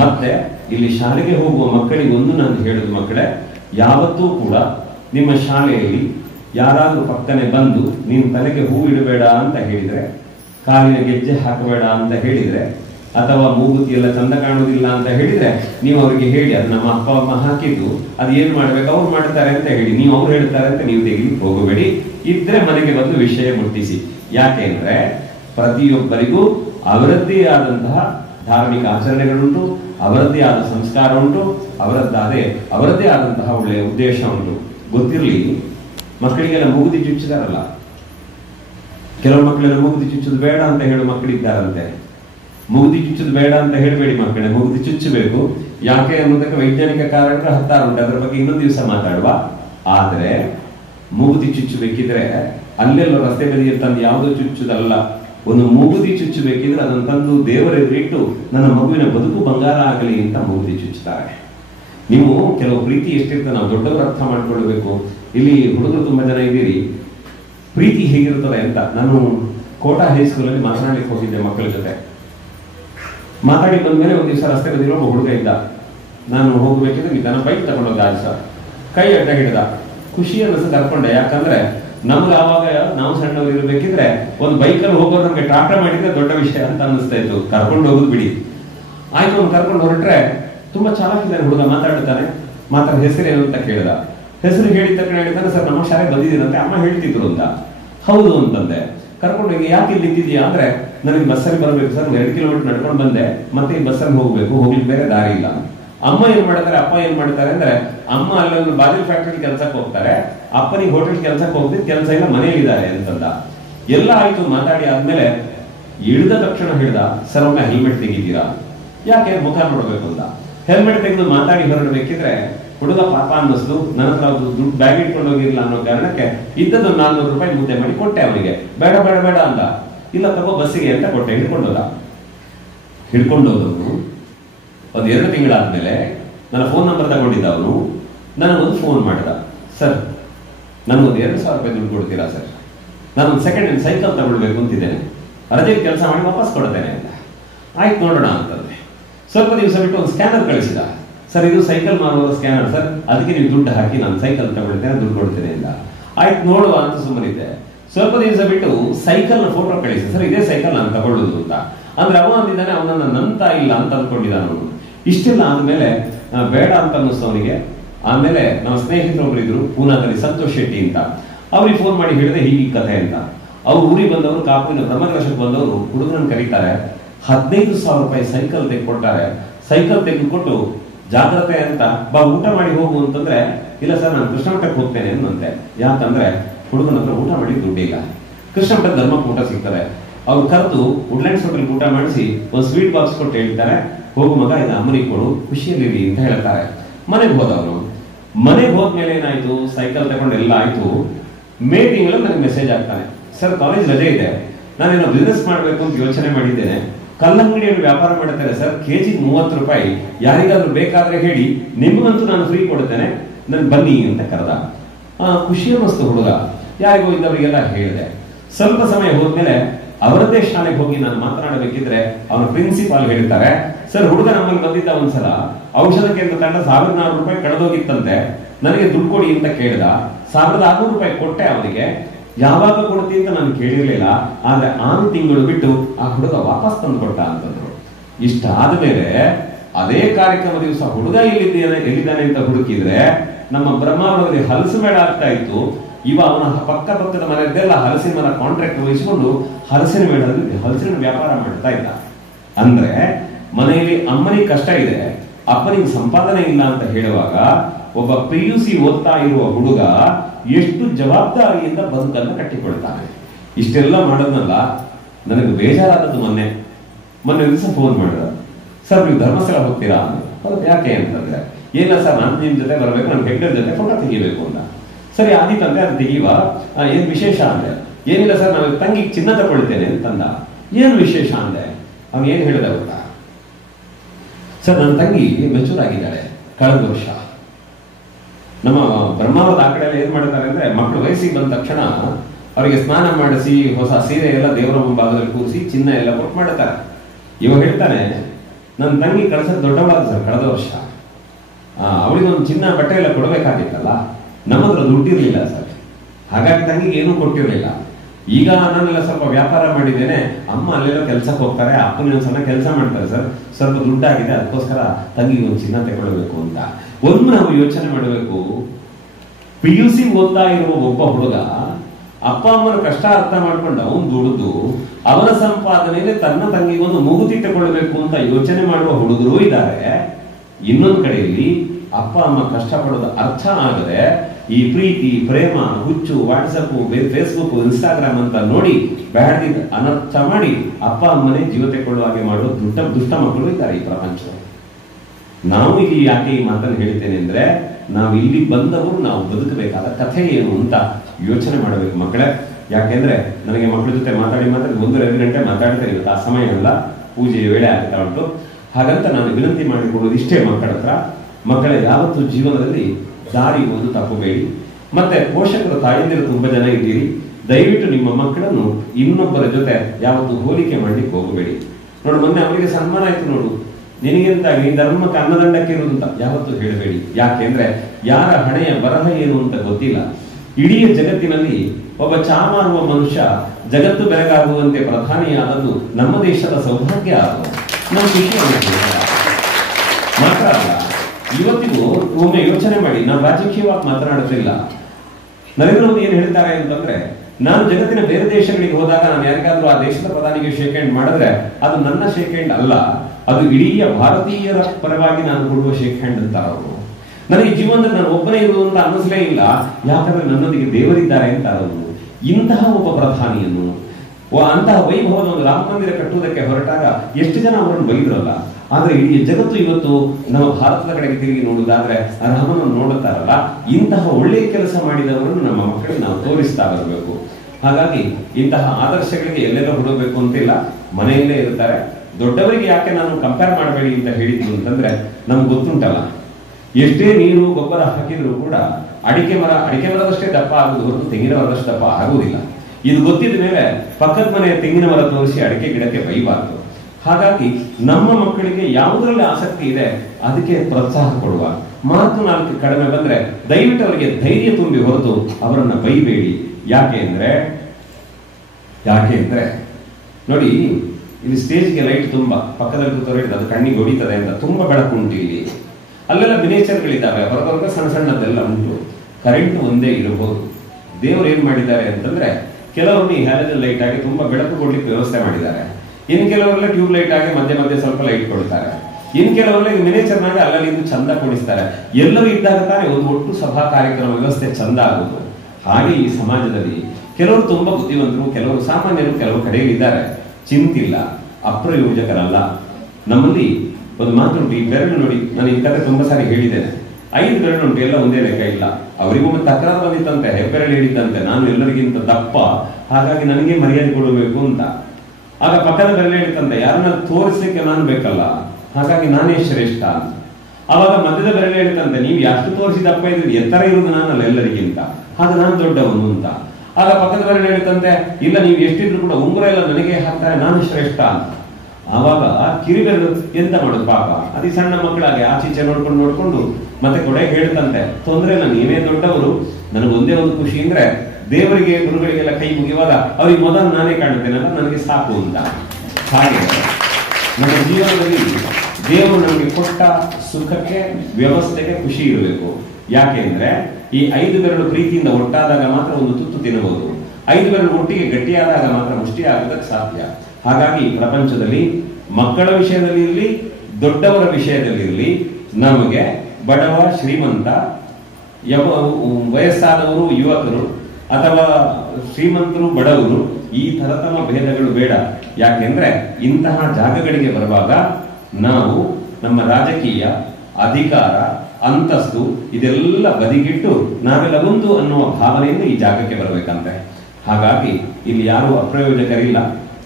ಮತ್ತೆ ಇಲ್ಲಿ ಶಾಲೆಗೆ ಹೋಗುವ ಮಕ್ಕಳಿಗೆ ಒಂದು ನಾನು ಹೇಳುದು, ಮಕ್ಕಳೇ, ಯಾವತ್ತೂ ಕೂಡ ನಿಮ್ಮ ಶಾಲೆಯಲ್ಲಿ ಯಾರಾದ್ರೂ ಪಕ್ಕನೆ ಬಂದು ನೀನು ತಲೆಗೆ ಹೂ ಇಡಬೇಡ ಅಂತ ಹೇಳಿದ್ರೆ, ಕಾಲಿನ ಗೆಜ್ಜೆ ಹಾಕಬೇಡ ಅಂತ ಹೇಳಿದ್ರೆ, ಅಥವಾ ಮೂಗುತಿ ಎಲ್ಲ ಚಂದ ಕಾಣುವುದಿಲ್ಲ ಅಂತ ಹೇಳಿದ್ರೆ, ನೀವು ಅವರಿಗೆ ಹೇಳಿ ಅದು ನಮ್ಮ ಅಪ್ಪ ಅಮ್ಮ ಹಾಕಿದ್ದು, ಅದು ಏನ್ ಮಾಡ್ಬೇಕು ಅವ್ರು ಮಾಡ್ತಾರೆ ಅಂತ ಹೇಳಿ. ನೀವು ಅವ್ರು ಹೇಳ್ತಾರೆ ಅಂತ ನೀವು ತೆಗಿಲಿಕ್ಕೆ ಹೋಗಬೇಡಿ. ಇದ್ರೆ ಮನೆಗೆ ಬಂದು ವಿಷಯ ಮುಟ್ಟಿಸಿ. ಯಾಕೆ ಅಂದ್ರೆ ಪ್ರತಿಯೊಬ್ಬರಿಗೂ ಅವರದ್ದೇ ಆದಂತಹ ಧಾರ್ಮಿಕ ಆಚರಣೆಗಳುಂಟು, ಅವರದ್ದೇ ಆದ ಸಂಸ್ಕಾರ ಉಂಟು, ಅವರದ್ದೇ ಆದಂತಹ ಒಳ್ಳೆಯ ಉದ್ದೇಶ ಉಂಟು. ಗೊತ್ತಿರಲಿ, ಮಕ್ಕಳಿಗೆಲ್ಲ ಮುಗುದಿ ಚುಚ್ಚಿದಾರಲ್ಲ, ಕೆಲವು ಮಕ್ಕಳೆಲ್ಲ ಮುಗುದಿ ಚುಚ್ಚುದು ಬೇಡ ಅಂತ ಹೇಳು ಮಕ್ಕಳಿದ್ದಾರಂತೆ. ಮುಗುದಿ ಚುಚ್ಚುದು ಬೇಡ ಅಂತ ಹೇಳಬೇಡಿ ಮಕ್ಕಳೇ, ಮುಗುದಿ ಚುಚ್ಚಬೇಕು. ಯಾಕೆ ಅನ್ನೋದಕ್ಕೆ ವೈಜ್ಞಾನಿಕ ಕಾರಣಗಳು 10 ಉಂಟು. ಅದರ ಬಗ್ಗೆ ಇನ್ನೊಂದು ದಿವಸ ಮಾತಾಡುವ. ಆದ್ರೆ ಮುಗುದಿ ಚುಚ್ಚಬೇಕಿದ್ರೆ ಅಲ್ಲೆಲ್ಲ ರಸ್ತೆ ಬದಿಯಲ್ಲಿ ತಂದು ಯಾವುದೋ ಚುಚ್ಚುದಲ್ಲ. ಒಂದು ಮುಗುದಿ ಚುಚ್ಚಬೇಕಿದ್ರೆ ಅದನ್ನು ತಂದು ದೇವರ ಎದುರಿಟ್ಟು ನನ್ನ ಮಗುವಿನ ಬದುಕು ಬಂಗಾರ ಆಗಲಿ ಅಂತ ಮುಗುದಿ ಚುಚ್ಚುತ್ತಾರೆ. ನೀವು ಕೆಲವು ಪ್ರೀತಿ ಎಷ್ಟಿರ್ತದೆ ನಾವು ದೊಡ್ಡವರು ಅರ್ಥ ಮಾಡ್ಕೊಳ್ಬೇಕು. ಇಲ್ಲಿ ಹುಡುಗರು ತುಂಬಾ ಜನ ಇದ್ದೀರಿ, ಪ್ರೀತಿ ಹೇಗಿರ್ತದೆ ಅಂತ. ನಾನು ಕೋಟಾ ಹೈಸ್ಕೂಲಲ್ಲಿ ಮಾತನಾಡ್ಲಿಕ್ಕೆ ಹೋಗಿದ್ದೆ ಮಕ್ಕಳ ಜೊತೆ. ಮಾತಾಡಿ ಬಂದ್ಮೇಲೆ ಒಂದ್ ದಿವಸ ರಸ್ತೆ ಬದಿರೋ ಒಬ್ಬ ಹುಡುಗ ಇದ್ದ. ನಾನು ಹೋಗ್ಬೇಕಿದ್ರೆ ನನ್ನ ಬೈಕ್ ತಗೊಂಡೋದ. ಕೈ ಅಡ್ಡ ಹಿಡಿದ. ಖುಷಿ ಅನ್ನಿಸ್ ಕರ್ಕೊಂಡೆ. ಯಾಕಂದ್ರೆ ನಮ್ಗೆ ಆವಾಗ ನಾವು ಸಣ್ಣವ್ರು ಇರಬೇಕಿದ್ರೆ ಒಂದು ಬೈಕಲ್ಲಿ ಹೋಗೋದು ನಮ್ಗೆ ಟ್ರಾಕ್ಟರ್ ಮಾಡಿದ್ರೆ ದೊಡ್ಡ ವಿಷಯ ಅಂತ ಅನ್ನಿಸ್ತಾ ಇತ್ತು. ಕರ್ಕೊಂಡು ಹೋಗುದು ಬಿಡಿ. ಆಯ್ತು, ಅವ್ನು ಕರ್ಕೊಂಡು ಹೊರಟ್ರೆ ತುಂಬಾ ಚಾಲಾಕಿದ್ದಾನೆ ಹುಡುಗ, ಮಾತಾಡ್ತಾನೆ. ಹೆಸರೇನು ಅಂತ ಕೇಳಿದ. ಹೆಸರು ಹೇಳಿದ ತಕ್ಷಣ ಹೇಳಿದ್ದಾನೆ, ಸರ್ ನಮ್ಮ ಶಾಲೆಗೆ ಬಂದಿದ್ದೀರಂತೆ, ಅಮ್ಮ ಹೇಳ್ತಿದ್ರು ಅಂತ. ಹೌದು ಅಂತಂದೆ. ಕರ್ಕೊಂಡು ಹೋಗಿ ಯಾಕೆ ಇಲ್ಲಿ ನಿಂತಿದ್ಯಾ ಅಂದ್ರೆ, ನನಗೆ ಬಸ್ಸಲ್ಲಿ ಬರಬೇಕು ಸರ್, 2 ಕಿಲೋಮೀಟರ್ ನಡ್ಕೊಂಡು ಬಂದೆ, ಮತ್ತೆ ಈ ಬಸ್ಸಲ್ಲಿ ಹೋಗ್ಬೇಕು, ಹೋಗ್ಲಿಕ್ಕೆ ಬೇರೆ ದಾರಿ ಇಲ್ಲ. ಅಮ್ಮ ಏನ್ ಮಾಡ್ತಾರೆ, ಅಪ್ಪ ಏನ್ ಮಾಡ್ತಾರೆ ಅಂದ್ರೆ, ಅಮ್ಮ ಅಲ್ಲೊಂದು ಬಾಜಿಲ್ ಫ್ಯಾಕ್ಟ್ರಿ ಕೆಲ್ಸಕ್ಕೆ ಹೋಗ್ತಾರೆ, ಅಪ್ಪನಿಗೆ ಹೋಟೆಲ್ ಕೆಲ್ಸಕ್ಕೆ ಹೋಗ್ತಿದ್ ಕೆಲಸ ಇಲ್ಲ, ಮನೇಲಿ ಇದ್ದಾರೆ ಅಂತಂದ. ಎಲ್ಲ ಆಯ್ತು. ಮಾತಾಡಿ ಆದ್ಮೇಲೆ ಇಳಿದ ತಕ್ಷಣ ಹೇಳ್ದ, ಸರ್ ಒಮ್ಮೆ ಹೆಲ್ಮೆಟ್ ತೆಗಿತೀರಾ? ಯಾಕೆ, ಮುಖ ನೋಡ್ಬೇಕು ಅಂತ. ಹೆಲ್ಮೆಟ್ ತೆಗೆದು ಮಾತಾಡಿ ಹೊರಡಬೇಕಿದ್ರೆ ಹುಡುಗ ಪಾಪ ಅನ್ನಿಸ್ತು. ನನ್ನ ಹತ್ರ ದುಡ್ಡು ಬ್ಯಾಗ್ ಇಟ್ಕೊಂಡು ಹೋಗಿರ್ಲಿಲ್ಲ ಅನ್ನೋ ಕಾರಣಕ್ಕೆ ಇದ್ದದ್ದು 400 ರೂಪಾಯಿ ಮುದ್ದೆ ಮಾಡಿ ಕೊಟ್ಟೆ ಅವನಿಗೆ. ಬೇಡ ಬೇಡ ಬೇಡ ಅಂದ. ಇಲ್ಲ ತಗೋ ಬಸ್ಸಿಗೆ ಅಂತ ಕೊಟ್ಟೆ. ಹಿಡ್ಕೊಂಡೋದವನು ಒಂದು 2 ತಿಂಗಳಾದ್ಮೇಲೆ ನನ್ನ ಫೋನ್ ನಂಬರ್ ತಗೊಂಡಿದ್ದ ಅವನು. ನನಗೊಂದು ಫೋನ್ ಮಾಡಿದ, ಸರ್ ನನಗೊಂದು 2,000 ರೂಪಾಯಿ ದುಡ್ಡು ಕೊಡ್ತೀರಾ ಸರ್, ನಾನೊಂದು ಸೆಕೆಂಡ್ ಹ್ಯಾಂಡ್ ಸೈಕಲ್ ತಗೊಳ್ಬೇಕು ಅಂತಿದ್ದೇನೆ, ರಜೆಗೆ ಕೆಲಸ ಮಾಡಿ ವಾಪಸ್ ಕೊಡ್ತೇನೆ ಅಂತ. ಆಯ್ತು ನೋಡೋಣ ಅಂತಂದ್ರೆ ಸ್ವಲ್ಪ ದಿವಸ ಬಿಟ್ಟು ಒಂದು ಸ್ಕ್ಯಾನರ್ ಕಳಿಸಿದ. ಸರ್ ಇದು ಸೈಕಲ್ ಮಾರುವ ಸ್ಕ್ಯಾನರ್ ಸರ್, ಅದಕ್ಕೆ ನೀವು ದುಡ್ಡು ಹಾಕಿ ನಾನು ಸೈಕಲ್ ತಗೊಳ್ತೇನೆ, ದುಡ್ಡು ಕೊಡ್ತೇನೆ ಅಂತ. ಆಯ್ತು ನೋಡುವ ಅಂತ ಸುಮ್ಮನಿದ್ದೆ. ಸ್ವಲ್ಪ ದಿವಸ ಬಿಟ್ಟು ಸೈಕಲ್ ನ ಫೋಟೋ ಕಳಿಸಿ, ಸರ್ ಇದೇ ಸೈಕಲ್ ನಾನು ತಗೊಳ್ಳೋದು ಅಂತ. ಅಂದ್ರೆ ಅವ ಅಂದಿದ್ದಾನೆ, ಅವನನ್ನ ನಂಬ್ತಾ ಇಲ್ಲ ಅಂತ ಅಂದ್ಕೊಂಡಿದ್ದಾನ ಅವನು. ಇಷ್ಟೆಲ್ಲ ಆದ್ಮೇಲೆ ಬೇಡ ಅಂತ ಅನ್ನಿಸ್ತು ಅವನಿಗೆ. ಆಮೇಲೆ ನಮ್ಮ ಸ್ನೇಹಿತರೊಬ್ರು ಇದ್ರು ಪೂನಾದಲ್ಲಿ, ಸಂತೋಷ್ ಶೆಟ್ಟಿ ಅಂತ. ಅವ್ರಿಗೆ ಫೋನ್ ಮಾಡಿ ಹೇಳಿದೆ ಹೀಗೆ ಕಥೆ ಅಂತ. ಅವ್ರು ಊರಿಗೆ ಬಂದವರು, ಕಾಪುವಿನ ಬ್ರಹ್ಮಕಲಶಕ್ಕೆ ಬಂದವರು ಹುಡುಗರನ್ನು ಕರೀತಾರೆ. 15,000 ರೂಪಾಯಿ ಸೈಕಲ್ ತೆಗೆದುಕೊಡ್ತಾರೆ. ಸೈಕಲ್ ತೆಗೆದುಕೊಟ್ಟು ಜಾಗ್ರತೆ ಅಂತ, ಬಾ ಊಟ ಮಾಡಿ ಹೋಗು ಅಂತಂದ್ರೆ, ಇಲ್ಲ ಸರ್ ನಾನು ಕೃಷ್ಣಮಠಕ್ಕೆ ಹೋಗ್ತೇನೆ ಅನ್ನಂತೆ. ಯಾಕಂದ್ರೆ ಹುಡುಗನ ಹತ್ರ ಊಟ ಮಾಡಿ ದುಡ್ಡಿಲ್ಲ. ಕೃಷ್ಣಮಠ ಧರ್ಮಕ್ಕೆ ಊಟ ಸಿಗ್ತಾರೆ. ಅವ್ರು ಕರೆದು ವುಡ್ಲ್ಯಾಂಡ್ಸ್ ಹೋಟೆಲ್ ಊಟ ಮಾಡಿಸಿ ಒಂದು ಸ್ವೀಟ್ ಬಾಕ್ಸ್ ಕೊಟ್ಟು ಹೇಳ್ತಾರೆ, ಹೋಗು ಮಗ ಇದು ಅಮ್ಮನಿಗೆ ಕೊಡು, ಖುಷಿಯಲ್ಲಿರಿ ಅಂತ ಹೇಳ್ತಾರೆ. ಮನೆಗೆ ಹೋದವನು. ಮನೆಗೆ ಹೋದ್ಮೇಲೆ ಏನಾಯ್ತು, ಸೈಕಲ್ ತಗೊಂಡು ಎಲ್ಲ ಆಯ್ತು. ಮೇ ತಿಂಗಳಲ್ಲಿ ನನಗೆ ಮೆಸೇಜ್ ಆಗ್ತಾನೆ, ಸರ್ ಕಾಲೇಜ್ ರಜೆ ಇದೆ, ನಾನೇನೋ ಬಿಸ್ನೆಸ್ ಮಾಡ್ಬೇಕು ಅಂತ ಯೋಚನೆ ಮಾಡಿದ್ದೇನೆ, ಕಲ್ಲಂಗಡಿಯನ್ನು ವ್ಯಾಪಾರ ಮಾಡ್ತಾರೆ ಸರ್, ಕೆಜಿ 30 ರೂಪಾಯಿ, ಯಾರಿಗಾದ್ರೂ ಬೇಕಾದ್ರೆ ಹೇಳಿ, ನಿಮ್ಗಂತೂ ನಾನು ಫ್ರೀ ಕೊಡ್ತೇನೆ, ನನ್ ಬನ್ನಿ ಅಂತ ಕರೆದ. ಖುಷಿ ಅನ್ನಿಸ್ತು ಹುಡುಗ. ಯಾರಿಗೋ ಇದ್ದವರಿಗೆಲ್ಲ ಹೇಳಿದೆ. ಸ್ವಲ್ಪ ಸಮಯ ಹೋದ್ಮೇಲೆ ಅವರದ್ದೇ ಶಾಲೆಗೆ ಹೋಗಿ ನಾನು ಮಾತನಾಡಬೇಕಿದ್ರೆ ಅವನ ಪ್ರಿನ್ಸಿಪಾಲ್ ಹೇಳ್ತಾರೆ, ಸರ್ ಹುಡುಗ ನಮ್ಮಲ್ಲಿ ಬಂದಿದ್ದ ಒಂದ್ಸಲ ಔಷಧ ಕೇಂದ್ರ ತಂಡ 1,400 ರೂಪಾಯಿ ಕಳೆದೋಗಿತ್ತಂತೆ, ನನಗೆ ದುಡ್ಡು ಕೊಡಿ ಅಂತ ಕೇಳಿದ. 1,600 ರೂಪಾಯಿ ಕೊಟ್ಟೆ ಅವನಿಗೆ. ಯಾವಾಗ ಕೊಡ್ತಿ ಅಂತ ನಾನು ಕೇಳಿರ್ಲಿಲ್ಲ, ಆದ್ರೆ 6 ತಿಂಗಳು ಬಿಟ್ಟು ಆ ಹುಡುಗ ವಾಪಸ್ ತಂದು ಕೊಟ್ಟ ಅಂತಂದ್ರು. ಇಷ್ಟ ಆದ್ಮೇಲೆ ಅದೇ ಕಾರ್ಯಕ್ರಮ ದಿವಸ ಹುಡುಗ ಎಲ್ಲಿದ್ದಾನೆ ಅಂತ ಹುಡುಕಿದ್ರೆ ನಮ್ಮ ಬ್ರಹ್ಮಾವರದಲ್ಲಿ ಹಲಸು ಮೇಳ ಆಗ್ತಾ ಇತ್ತು. ಇವ ಅವನ ಪಕ್ಕದ ಮನೆಯದ್ದೆಲ್ಲ ಹಲಸಿನ ಮರ ಕಾಂಟ್ರಾಕ್ಟ್ ವಹಿಸಿಕೊಂಡು ಹಲಸಿನ ಮೇಳದಲ್ಲಿ ಹಲಸಿನ ವ್ಯಾಪಾರ ಮಾಡ್ತಾ ಇದ್ದ. ಅಂದ್ರೆ ಮನೆಯಲ್ಲಿ ಅಮ್ಮನಿಗೆ ಕಷ್ಟ ಇದೆ, ಅಪ್ಪನಿಗೆ ಸಂಪಾದನೆ ಇಲ್ಲ ಅಂತ ಹೇಳುವಾಗ ಒಬ್ಬ PUC ಓದ್ತಾ ಇರುವ ಹುಡುಗ ಎಷ್ಟು ಜವಾಬ್ದಾರಿಯಿಂದ ಬದುಕನ್ನು ಕಟ್ಟಿಕೊಳ್ತಾನೆ. ಇಷ್ಟೆಲ್ಲ ಮಾಡೋದ್ನಲ್ಲ, ನನಗೆ ಬೇಜಾರಾದದ್ದು ಮೊನ್ನೆ ದಿವಸ ಫೋನ್ ಮಾಡಿದ, ಸರ್ ನೀವು ಧರ್ಮಸ್ಥಳ ಹೋಗ್ತೀರಾ ಅಂದ್ರೆ. ಹೌದು ಯಾಕೆ ಅಂತಂದ್ರೆ, ಏನ ಸರ್ ನಾನು ನಿಮ್ ಜೊತೆ ಬರ್ಬೇಕು, ನಾನು ಹೆಗ್ಡರ್ ಜೊತೆ ಫೋಟೋ ತೆಗಿಬೇಕು ಅಂತ. ಸರಿ ಆದಿತ್ತಂತೆ, ಅದು ತೆಗಿವ, ಏನ್ ವಿಶೇಷ ಅಂದ್ರೆ, ಏನಿಲ್ಲ ಸರ್ ನಾನು ತಂಗಿಗೆ ಚಿನ್ನ ತಗೊಳ್ತೇನೆ ಅಂತಂದ. ಏನು ವಿಶೇಷ ಅಂದೆ. ಅವ್ನು ಏನ್ ಹೇಳಿದ ಗೊತ್ತಾ, ಸರ್ ನನ್ನ ತಂಗಿ ಮೆಚೂರ್ ಆಗಿದ್ದಾಳೆ ಕಳೆದ ವರ್ಷ. ನಮ್ಮ ಬ್ರಹ್ಮಾವರದ ಆ ಕಡೆ ಏನ್ ಮಾಡ್ತಾರೆ ಅಂದ್ರೆ, ಮಕ್ಕಳು ವಯಸ್ಸಿಗೆ ಬಂದ ತಕ್ಷಣ ಅವರಿಗೆ ಸ್ನಾನ ಮಾಡಿಸಿ ಹೊಸ ಸೀರೆ ಎಲ್ಲ ದೇವರ ಮುಂಭಾಗದಲ್ಲಿ ಕೂರಿಸಿ ಚಿನ್ನ ಎಲ್ಲ ಕೊಟ್ಟು ಮಾಡ್ತಾರೆ. ಇವಾಗ ಹೇಳ್ತಾನೆ, ನನ್ನ ತಂಗಿ ಕಳ್ಸೋದು ದೊಡ್ಡವಾದ ಸರ್ ಕಳೆದ ವರ್ಷ, ಅವಳಿಗೊಂದು ಚಿನ್ನ ಬಟ್ಟೆ ಎಲ್ಲ ಕೊಡಬೇಕಾಗಿತ್ತಲ್ಲ, ನಮ್ಮ ಹತ್ರ ದುಡ್ಡಿರ್ಲಿಲ್ಲ ಸರ್, ಹಾಗಾಗಿ ತಂಗಿಗೆ ಏನೂ ಕೊಟ್ಟಿರ್ಲಿಲ್ಲ. ಈಗ ನಾನೆಲ್ಲ ಸ್ವಲ್ಪ ವ್ಯಾಪಾರ ಮಾಡಿದ್ದೇನೆ, ಅಮ್ಮ ಅಲ್ಲೆಲ್ಲ ಕೆಲ್ಸಕ್ಕೆ ಹೋಗ್ತಾರೆ, ಅಪ್ಪನ ಸಣ್ಣ ಕೆಲಸ ಮಾಡ್ತಾರೆ ಸರ್, ಸ್ವಲ್ಪ ದುಡ್ಡಾಗಿದೆ, ಅದಕ್ಕೋಸ್ಕರ ತಂಗಿಗೆ ಒಂದು ಚಿನ್ನ ತಗೊಳ್ಬೇಕು ಅಂತ. ಒಂದು ನಾವು ಯೋಚನೆ ಮಾಡಬೇಕು, PUC ಓದ್ತಾ ಇರುವ ಒಬ್ಬ ಹುಡುಗ ಅಪ್ಪ ಅಮ್ಮನ ಕಷ್ಟ ಅರ್ಥ ಮಾಡ್ಕೊಂಡು ಅವನು ದುಡಿದು ಅವನ ಸಂಪಾದನೆಯಲ್ಲಿ ತನ್ನ ತಂಗಿಗೆ ಒಂದು ಮೂಗುತಿ ತಗೊಳ್ಬೇಕು ಅಂತ ಯೋಚನೆ ಮಾಡುವ ಹುಡುಗರು ಇದ್ದಾರೆ. ಇನ್ನೊಂದು ಕಡೆಯಲ್ಲಿ ಅಪ್ಪ ಅಮ್ಮ ಕಷ್ಟಪಡೋದು ಅರ್ಥ ಆಗದೆ ಈ ಪ್ರೀತಿ, ಪ್ರೇಮ, ಹುಚ್ಚು, ವಾಟ್ಸಪ್, ಫೇಸ್ಬುಕ್, ಇನ್ಸ್ಟಾಗ್ರಾಮ್ ಅಂತ ನೋಡಿ ಬ್ಯಾಡ್ದಿದ್ದ ಅನರ್ಥ ಮಾಡಿ ಅಪ್ಪ ಅಮ್ಮನೇ ಜೀವ ತೆಕ್ಕೊಳ್ಳುವ ಹಾಗೆ ಮಾಡೋ ದುಷ್ಟ ಮಕ್ಕಳು ಇದ್ದಾರೆ ಈ ಪ್ರಪಂಚದಲ್ಲಿ. ನಾವು ಇಲ್ಲಿ ಯಾಕೆ ಈ ಮಾತನ್ನು ಹೇಳ್ತೇನೆ ಅಂದ್ರೆ, ನಾವು ಇಲ್ಲಿ ಬಂದವರು ನಾವು ಬದುಕಬೇಕಾದ ಕಥೆ ಏನು ಅಂತ ಯೋಚನೆ ಮಾಡಬೇಕು ಮಕ್ಕಳೇ. ಯಾಕೆಂದ್ರೆ ನನಗೆ ಮಕ್ಕಳ ಜೊತೆ ಮಾತಾಡಿ 1-2 ಗಂಟೆ ಮಾತಾಡ್ತೇನೆ, ಇವತ್ತು ಆ ಸಮಯ ಅಲ್ಲ, ಪೂಜೆಯ ವೇಳೆ ಆಗ್ತಾ ಉಂಟು. ಹಾಗಂತ ನಾನು ವಿನಂತಿ ಮಾಡಿಕೊಡೋದು ಇಷ್ಟೇ ಮಕ್ಕಳ ಹತ್ರ, ಮಕ್ಕಳೇ ಯಾವತ್ತು ಜೀವನದಲ್ಲಿ ದಾರಿ ಒಂದು ತಪ್ಪಬೇಡಿ. ಮತ್ತೆ ಪೋಷಕರು ತಾಯಂದಿರು ತುಂಬಾ ಜನ ಇದ್ದೀರಿ, ದಯವಿಟ್ಟು ನಿಮ್ಮ ಮಕ್ಕಳನ್ನು ಇನ್ನೊಬ್ಬರ ಜೊತೆ ಯಾವತ್ತು ಹೋಲಿಕೆ ಮಾಡ್ಲಿಕ್ಕೆ ಹೋಗಬೇಡಿ. ನೋಡು, ಮೊನ್ನೆ ಅವರಿಗೆ ಸನ್ಮಾನ ಆಯ್ತು ನೋಡು, ನಿನಗೆಂತಾಗಿ ಧರ್ಮಕ್ಕೆ ಅನ್ನದಂಡಕ್ಕೆ ಇರುವುದು ಅಂತ ಯಾವತ್ತೂ ಹೇಳಬೇಡಿ. ಯಾಕೆಂದ್ರೆ ಯಾರ ಹಣೆಯ ಬರಹ ಏನು ಅಂತ ಗೊತ್ತಿಲ್ಲ. ಇಡೀ ಜಗತ್ತಿನಲ್ಲಿ ಒಬ್ಬ ಚಾ ಮಾರುವ ಮನುಷ್ಯ ಜಗತ್ತು ಬೆರಗಾಗುವಂತೆ ಪ್ರಧಾನಿಯಾದದ್ದು ನಮ್ಮ ದೇಶದ ಸೌಭಾಗ್ಯ ಆಗುವ ನಮ್ಮ ಮಾತ್ರ ಅಲ್ಲ. ಇವತ್ತಿಗೂ ಒಮ್ಮೆ ಯೋಚನೆ ಮಾಡಿ, ನಾವು ರಾಜಕೀಯವಾಗಿ ಮಾತನಾಡುತ್ತಿಲ್ಲ. ನರೇಂದ್ರ ಮೋದಿ ಏನ್ ಹೇಳ್ತಾರೆ ಅಂತಂದ್ರೆ, ನಾನು ಜಗತ್ತಿನ ಬೇರೆ ದೇಶಗಳಿಗೆ ಹೋದಾಗ ನಾನು ಯಾರಿಗಾದ್ರೂ ಆ ದೇಶದ ಪ್ರಧಾನಿಗೆ ಶೇಕ್ ಹ್ಯಾಂಡ್ ಮಾಡಿದ್ರೆ ಅದು ನನ್ನ ಶೇಕ್ ಹ್ಯಾಂಡ್ ಅಲ್ಲ, ಅದು ಇಡೀ ಭಾರತೀಯರ ಪರವಾಗಿ ನಾನು ಕೊಡುವ ಶೇಕ್ ಹ್ಯಾಂಡ್ ಅಂತಾರ ಅವರು. ನನಗೆ ಜೀವನದಲ್ಲಿ ನಾನು ಒಬ್ಬನೇ ಇರುವುದು ಅಂತ ಅನ್ನಿಸ್ಲೇ ಇಲ್ಲ, ಯಾಕಂದ್ರೆ ನನ್ನೊಂದಿಗೆ ದೇವರಿದ್ದಾರೆ ಅಂತ ಅವರು. ಇಂತಹ ಒಬ್ಬ ಪ್ರಧಾನಿಯನ್ನು, ಅಂತಹ ವೈಭವದ ಒಂದು ರಾಮ ಮಂದಿರ ಕಟ್ಟುವುದಕ್ಕೆ ಹೊರಟಾಗ ಎಷ್ಟು ಜನ ಅವರನ್ನು ಬೈದ್ರಲ್ಲ. ಆದ್ರೆ ಇಡೀ ಜಗತ್ತು ಇವತ್ತು ನಮ್ಮ ಭಾರತದ ಕಡೆಗೆ ತಿರುಗಿ ನೋಡುವುದಾದ್ರೆ ರಾಮನನ್ನು ನೋಡುತ್ತಾರಲ್ಲ. ಇಂತಹ ಒಳ್ಳೆಯ ಕೆಲಸ ಮಾಡಿದವರನ್ನು ನಮ್ಮ ಮಕ್ಕಳಿಗೆ ನಾವು ತೋರಿಸ್ತಾ ಬರಬೇಕು. ಹಾಗಾಗಿ ಇಂತಹ ಆದರ್ಶಗಳಿಗೆ ಎಲ್ಲೆಲ್ಲ ಹುಡಬೇಕು ಅಂತಿಲ್ಲ, ಮನೆಯಲ್ಲೇ ಇರ್ತಾರೆ. ದೊಡ್ಡವರಿಗೆ ಯಾಕೆ ನಾನು ಕಂಪೇರ್ ಮಾಡಬೇಡಿ ಅಂತ ಹೇಳಿದ್ರು ಅಂತಂದ್ರೆ, ನಮ್ಗೆ ಗೊತ್ತುಂಟಲ್ಲ, ಎಷ್ಟೇ ನೀರು ಗೊಬ್ಬರ ಹಾಕಿದ್ರು ಕೂಡ ಅಡಿಕೆ ಮರದಷ್ಟೇ ದಪ್ಪ ಆಗುವುದು ಹೊರತು ತೆಂಗಿನ ಮರದಷ್ಟು ದಪ್ಪ ಆಗುವುದಿಲ್ಲ. ಇದು ಗೊತ್ತಿದ ಮೇಲೆ ಪಕ್ಕದ ಮನೆಯ ತೆಂಗಿನ ಮರ ತೋರಿಸಿ ಅಡಿಕೆ ಗಿಡಕ್ಕೆ ಬೈಬಾರದು. ಹಾಗಾಗಿ ನಮ್ಮ ಮಕ್ಕಳಿಗೆ ಯಾವುದರಲ್ಲಿ ಆಸಕ್ತಿ ಇದೆ ಅದಕ್ಕೆ ಪ್ರೋತ್ಸಾಹ ಕೊಡುವ. ಮಾತು ನಾಲ್ಕು ಕಡಿಮೆ ಬಂದ್ರೆ ದಯವಿಟ್ಟು ಅವರಿಗೆ ಧೈರ್ಯ ತುಂಬಿ ಹೊರತು ಅವರನ್ನ ಬೈಬೇಡಿ. ಯಾಕೆ ಅಂದ್ರೆ ನೋಡಿ, ಇಲ್ಲಿ ಸ್ಟೇಜ್ಗೆ ಲೈಟ್ ತುಂಬಾ ಪಕ್ಕದಲ್ಲಿ ಕೂತವರಿಗೆ ಅದು ಕಣ್ಣಿಗೆ ಹೊಡಿತದೆ ಅಂತ ತುಂಬಾ ಬೆಳಕು ಉಂಟು. ಇಲ್ಲಿ ಅಲ್ಲೆಲ್ಲ ಮಿನೇಚರ್ಗಳಿದ್ದಾವೆ, ಹೊರಗ ಸಣ್ಣ ಸಣ್ಣದೆಲ್ಲ ಉಂಟು. ಕರೆಂಟ್ ಒಂದೇ ಇರಬಹುದು. ದೇವರು ಏನ್ ಮಾಡಿದ್ದಾರೆ ಅಂತಂದ್ರೆ, ಕೆಲವರು ಈ ಹ್ಯಾಲಜನ್ ಲೈಟ್ ಆಗಿ ತುಂಬಾ ಬೆಳಕು ಕೊಡ್ಲಿಕ್ಕೆ ವ್ಯವಸ್ಥೆ ಮಾಡಿದ್ದಾರೆ. ಇನ್ ಕೆಲವರೆಲ್ಲ ಟ್ಯೂಬ್ ಲೈಟ್ ಆಗಿ ಮಧ್ಯೆ ಮಧ್ಯೆ ಸ್ವಲ್ಪ ಲೈಟ್ ಕೊಡ್ತಾರೆ. ಇನ್ ಕೆಲವರೆಲ್ಲ ಮಿನೇಚರ್ನಾಗ ಅಲ್ಲಲ್ಲಿ ಇದು ಚಂದ ಕೊಡಿಸ್ತಾರೆ. ಎಲ್ಲರೂ ಇದ್ದಾಗ ತಾನೇ ಒಂದು ಒಟ್ಟು ಸಭಾ ಕಾರ್ಯಕ್ರಮ ವ್ಯವಸ್ಥೆ ಚಂದ ಆಗುವುದು. ಹಾಗೆ ಈ ಸಮಾಜದಲ್ಲಿ ಕೆಲವರು ತುಂಬಾ ಬುದ್ಧಿವಂತರು, ಕೆಲವರು ಸಾಮಾನ್ಯರು ಕೆಲವು ಕಡೆಯಲ್ಲಿ ಇದ್ದಾರೆ. ಚಿಂತಿಲ್ಲ, ಅಪ್ರಯೋಜಕರಲ್ಲ. ನಮ್ಮಲ್ಲಿ ಒಂದು ಮಾತುಂಟು, ಈ ಬೆರಳು ನೋಡಿ, ನಾನು ಈ ಕತೆ ತುಂಬಾ ಸಾರಿ ಹೇಳಿದ್ದೇನೆ. 5 ಬೆರಳು ಉಂಟು, ಎಲ್ಲ ಒಂದೇ ಲೆಕ್ಕ ಇಲ್ಲ. ಅವರಿಗೊಮ್ಮೆ ತಕರಾರು ಬಂದಿತ್ತಂತೆ, ಹೆಬ್ಬೆರಳು ಹೇಳಿದ್ದಂತೆ, ನಾನು ಎಲ್ಲರಿಗಿಂತ ದಪ್ಪ, ಹಾಗಾಗಿ ನನಗೆ ಮರ್ಯಾದೆ ಕೊಡಬೇಕು ಅಂತ. ಆಗ ಪಕ್ಕದ ಬೆರಳು ಹೇಳಿದಂತೆ, ಯಾರನ್ನ ತೋರಿಸ್ಲಿಕ್ಕೆ ನಾನು ಬೇಕಲ್ಲ, ಹಾಗಾಗಿ ನಾನೇ ಶ್ರೇಷ್ಠ ಅಂತ. ಆವಾಗ ಮಧ್ಯದ ಬೆರಳು ಹೇಳಿದಂತೆ, ನೀವು ಎಷ್ಟು ತೋರಿಸಿ ದಪ್ಪ ಇದ್ರಿ, ಎತ್ತರ ಇರುವುದು ನಾನಲ್ಲ ಎಲ್ಲರಿಗಿಂತ, ಆಗ ನಾನು ದೊಡ್ಡವನು ಅಂತ. ಆಗ ಪಕ್ಕದ ಬೆರಳು ಹೇಳಿದಂತೆ, ಇಲ್ಲ ನೀವು ಎಷ್ಟಿದ್ರು ಕೂಡ ಉಂಗುರ ಎಲ್ಲ ನನಗೆ ಹಾಕ್ತಾರೆ, ನಾನು ಶ್ರೇಷ್ಠ ಅಂತ. ಆವಾಗ ಕಿರಿಬೆರಳು ಎಂತ ಮಾಡೋದು ಪಾಪ, ಅತಿ ಸಣ್ಣ ಮಕ್ಕಳಾಗಿ ಆಚೀಚೆ ನೋಡ್ಕೊಂಡು ಮತ್ತೆ ಕೊಡೆ ಹೇಳ್ತಂತೆ, ತೊಂದ್ರೆ ಇಲ್ಲ, ನೀವೇ ದೊಡ್ಡವರು, ನನಗೊಂದೇ ಒಂದು ಖುಷಿ ಅಂದ್ರೆ ದೇವರಿಗೆ ಗುರುಗಳಿಗೆಲ್ಲ ಕೈ ಮುಗಿಯುವಾಗ ಅವ್ರಿಗೆ ಮೊದಲು ನಾನೇ ಕಾಣುತ್ತೇನಲ್ಲ, ನನಗೆ ಸಾಕು ಅಂತ. ಹಾಗೆ ನಮ್ಮ ಜೀವನದಲ್ಲಿ ದೇವರು ನಮಗೆ ಕೊಟ್ಟ ಸುಖಕ್ಕೆ, ವ್ಯವಸ್ಥೆಗೆ ಖುಷಿ ಇರಬೇಕು. ಯಾಕೆ ಅಂದ್ರೆ ಈ 5 ಬೆರಳು ಪ್ರೀತಿಯಿಂದ ಒಟ್ಟಾದಾಗ ಮಾತ್ರ ಒಂದು ತುತ್ತು ತಿನ್ನಬಹುದು. 5 ಬೆರಳು ಒಟ್ಟಿಗೆ ಗಟ್ಟಿಯಾದಾಗ ಮಾತ್ರ ಮುಷ್ಟಿ ಆಗೋದಕ್ಕೆ ಸಾಧ್ಯ. ಹಾಗಾಗಿ ಪ್ರಪಂಚದಲ್ಲಿ ಮಕ್ಕಳ ವಿಷಯದಲ್ಲಿ ಇರಲಿ, ದೊಡ್ಡವರ ವಿಷಯದಲ್ಲಿ ಇರಲಿ, ನಮಗೆ ಬಡವ ಶ್ರೀಮಂತ, ವಯಸ್ಸಾದವರು ಯುವಕರು ಅಥವಾ ಶ್ರೀಮಂತರು ಬಡವರು, ಈ ತರತಮ ಭೇದಗಳು ಬೇಡ. ಯಾಕೆಂದ್ರೆ ಇಂತಹ ಜಾಗಗಳಿಗೆ ಬರುವಾಗ ನಾವು ನಮ್ಮ ರಾಜಕೀಯ ಅಧಿಕಾರ, ಅಂತಸ್ತು ಇದೆಲ್ಲ ಬದಿಗಿಟ್ಟು ನಾವೆಲ್ಲ ಒಂದು ಅನ್ನುವ ಭಾವನೆಯಿಂದ ಈ ಜಾಗಕ್ಕೆ ಬರಬೇಕಂತೆ. ಹಾಗಾಗಿ ಇಲ್ಲಿ ಯಾರು ಅಪ್ರಯೋಜಕರಿಲ್ಲ.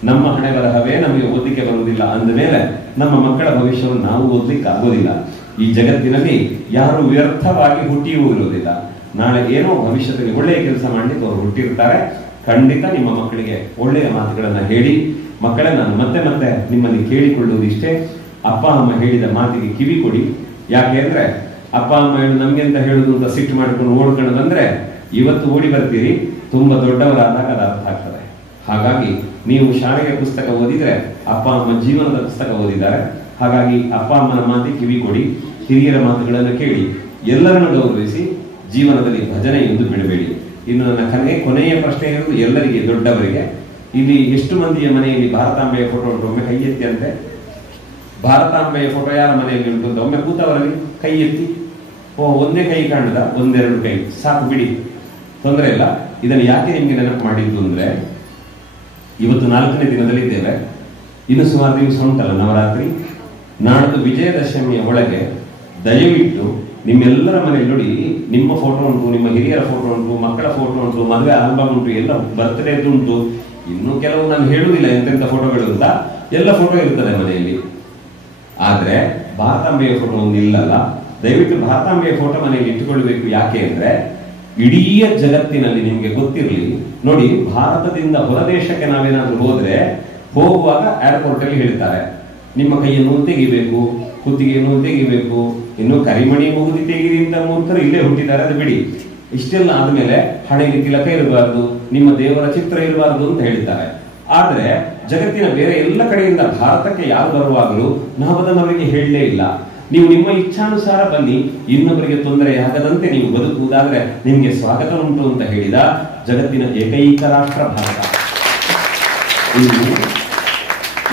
ನಮ್ಮ ಹಣೆ ಬರಹವೇ ನಮಗೆ ಓದಲಿಕ್ಕೆ ಬರುವುದಿಲ್ಲ ಅಂದ ಮೇಲೆ ನಮ್ಮ ಮಕ್ಕಳ ಭವಿಷ್ಯವನ್ನು ನಾವು ಓದಲಿಕ್ಕೆ ಆಗೋದಿಲ್ಲ. ಈ ಜಗತ್ತಿನಲ್ಲಿ ಯಾರು ವ್ಯರ್ಥವಾಗಿ ಹುಟ್ಟಿಯೂ ಇರುವುದಿಲ್ಲ. ನಾಳೆ ಏನೋ ಭವಿಷ್ಯದಲ್ಲಿ ಒಳ್ಳೆಯ ಕೆಲಸ ಮಾಡ್ಲಿಕ್ಕೆ ಅವರು ಹುಟ್ಟಿರ್ತಾರೆ. ಖಂಡಿತ ನಿಮ್ಮ ಮಕ್ಕಳಿಗೆ ಒಳ್ಳೆಯ ಮಾತುಗಳನ್ನ ಹೇಳಿ. ಮಕ್ಕಳೇ, ನಾನು ಮತ್ತೆ ಮತ್ತೆ ನಿಮ್ಮಲ್ಲಿ ಕೇಳಿಕೊಳ್ಳುವುದು ಇಷ್ಟೇ, ಅಪ್ಪ ಅಮ್ಮ ಹೇಳಿದ ಮಾತಿಗೆ ಕಿವಿ ಕೊಡಿ. ಯಾಕೆ ಅಂದ್ರೆ ಅಪ್ಪ ಅಮ್ಮ ಹೇಳು ನಮ್ಗೆ ಅಂತ ಹೇಳುದು ಅಂತ ಸಿಟ್ಟು ಮಾಡಿಕೊಂಡು ಓಡ್ಕೊಳ್ಳೋದಂದ್ರೆ ಇವತ್ತು ಓಡಿ ಬರ್ತೀರಿ, ತುಂಬಾ ದೊಡ್ಡವರಾದಾಗ ಅದು ಅರ್ಥ ಆಗ್ತದೆ. ಹಾಗಾಗಿ ನೀವು ಶಾಲೆಯ ಪುಸ್ತಕ ಓದಿದ್ರೆ ಅಪ್ಪ ಅಮ್ಮ ಜೀವನದ ಪುಸ್ತಕ ಓದಿದ್ದಾರೆ. ಹಾಗಾಗಿ ಅಪ್ಪ ಅಮ್ಮನ ಮಾತಿಗೆ ಕಿವಿ ಕೊಡಿ, ಹಿರಿಯರ ಮಾತುಗಳನ್ನು ಕೇಳಿ, ಎಲ್ಲರನ್ನು ಗೌರವಿಸಿ, ಜೀವನದಲ್ಲಿ ಭಜನೆ ಎಂದು ಬಿಡಬೇಡಿ. ಇನ್ನು ನನ್ನ ಕೊನೆಯ ಪ್ರಶ್ನೆ ಇರುವುದು ಎಲ್ಲರಿಗೆ, ದೊಡ್ಡವರಿಗೆ. ಇಲ್ಲಿ ಎಷ್ಟು ಮಂದಿಯ ಮನೆಯಲ್ಲಿ ಭಾರತಾಂಬೆಯ ಫೋಟೋ ಉಂಟು? ಒಮ್ಮೆ ಕೈ ಎತ್ತಿ ಅಂತೆ. ಭಾರತಾಂಬೆಯ ಫೋಟೋ ಯಾರ ಮನೆಯಲ್ಲಿ ಉಂಟು ಅಂತ ಒಮ್ಮೆ ಕೂತವರಲ್ಲಿ ಕೈ ಎತ್ತಿ. ಒಂದೇ ಕೈ ಕಾಣದ, 1-2 ಕೈ ಸಾಕು, ಬಿಡಿ, ತೊಂದರೆ ಇಲ್ಲ. ಇದನ್ನು ಯಾಕೆ ನಿಮ್ಗೆ ನೆನಪು ಮಾಡಿದ್ದು ಅಂದ್ರೆ, ಇವತ್ತು 4ನೇ ದಿನದಲ್ಲಿದ್ದೇವೆ. ಇನ್ನು ಸುಮಾರು ದಿವಸ ಉಂಟಲ್ಲ ನವರಾತ್ರಿ. ನಾಡ್ದು ವಿಜಯದಶಮಿಯ ಒಳಗೆ ದಯವಿಟ್ಟು ನಿಮ್ಮೆಲ್ಲರ ಮನೆಯಲ್ಲಿ ನೋಡಿ, ನಿಮ್ಮ ಫೋಟೋ ಉಂಟು, ನಿಮ್ಮ ಹಿರಿಯರ ಫೋಟೋ ಉಂಟು, ಮಕ್ಕಳ ಫೋಟೋ ಉಂಟು, ಮದುವೆ ಆಲ್ಬಮ್ ಉಂಟು, ಎಲ್ಲ ಬರ್ತ್ಡೇ ಉಂಟು. ಇನ್ನು ಕೆಲವು ನಾನು ಹೇಳುವುದಿಲ್ಲ ಎಂತೆಂಥ ಫೋಟೋಗಳು ಅಂತ, ಎಲ್ಲ ಫೋಟೋ ಇರ್ತದೆ ಮನೆಯಲ್ಲಿ. ಆದ್ರೆ ಭಾರತಾಂಬೆಯ ಫೋಟೋ ಒಂದು ಇಲ್ಲಲ್ಲ. ದಯವಿಟ್ಟು ಭಾರತಾಂಬೆಯ ಫೋಟೋ ಮನೆಯಲ್ಲಿ ಇಟ್ಟುಕೊಳ್ಬೇಕು. ಯಾಕೆ ಅಂದ್ರೆ ಇಡೀ ಜಗತ್ತಿನಲ್ಲಿ ನಿಮ್ಗೆ ಗೊತ್ತಿರಲಿ ನೋಡಿ, ಭಾರತದಿಂದ ಹೊರದೇಶಕ್ಕೆ ನಾವೇನಾದ್ರೂ ಹೋದ್ರೆ ಹೋಗುವಾಗ ಏರ್ಪೋರ್ಟ್ ಅಲ್ಲಿ ಹೇಳ್ತಾರೆ, ನಿಮ್ಮ ಕೈಯನ್ನು ತೆಗಿಬೇಕು, ಕುತ್ತಿಗೆಯನ್ನು ತೆಗಿಬೇಕು, ಇನ್ನು ಕರಿಮಣಿ ಮುಗುದಿ ತೆಗಿರಿ ಅಂತ ಮೂರ್ತರು ಇಲ್ಲೇ ಹುಟ್ಟಿದ್ದಾರೆ, ಅದು ಬಿಡಿ. ಇಷ್ಟೆಲ್ಲ ಆದ್ಮೇಲೆ ಹಣೆಗೆ ತಿಲಕ ಇರಬಾರ್ದು, ನಿಮ್ಮ ದೇವರ ಚಿತ್ರ ಇರಬಾರ್ದು ಅಂತ ಹೇಳ್ತಾರೆ. ಆದ್ರೆ ಜಗತ್ತಿನ ಬೇರೆ ಎಲ್ಲ ಕಡೆಯಿಂದ ಭಾರತಕ್ಕೆ ಯಾರು ಬರುವಾಗಲೂ ನಾವು ಅದನ್ನು ಅವರಿಗೆ ಹೇಳಲೇ ಇಲ್ಲ. ನೀವು ನಿಮ್ಮ ಇಚ್ಛಾನುಸಾರ ಬನ್ನಿ, ಇನ್ನೊಬ್ಬರಿಗೆ ತೊಂದರೆಯಾಗದಂತೆ ನೀವು ಬದುಕುವುದಾದ್ರೆ ನಿಮ್ಗೆ ಸ್ವಾಗತ ಉಂಟು ಅಂತ ಹೇಳಿದ ಜಗತ್ತಿನ ಏಕೈಕ ರಾಷ್ಟ್ರ ಭಾರತ.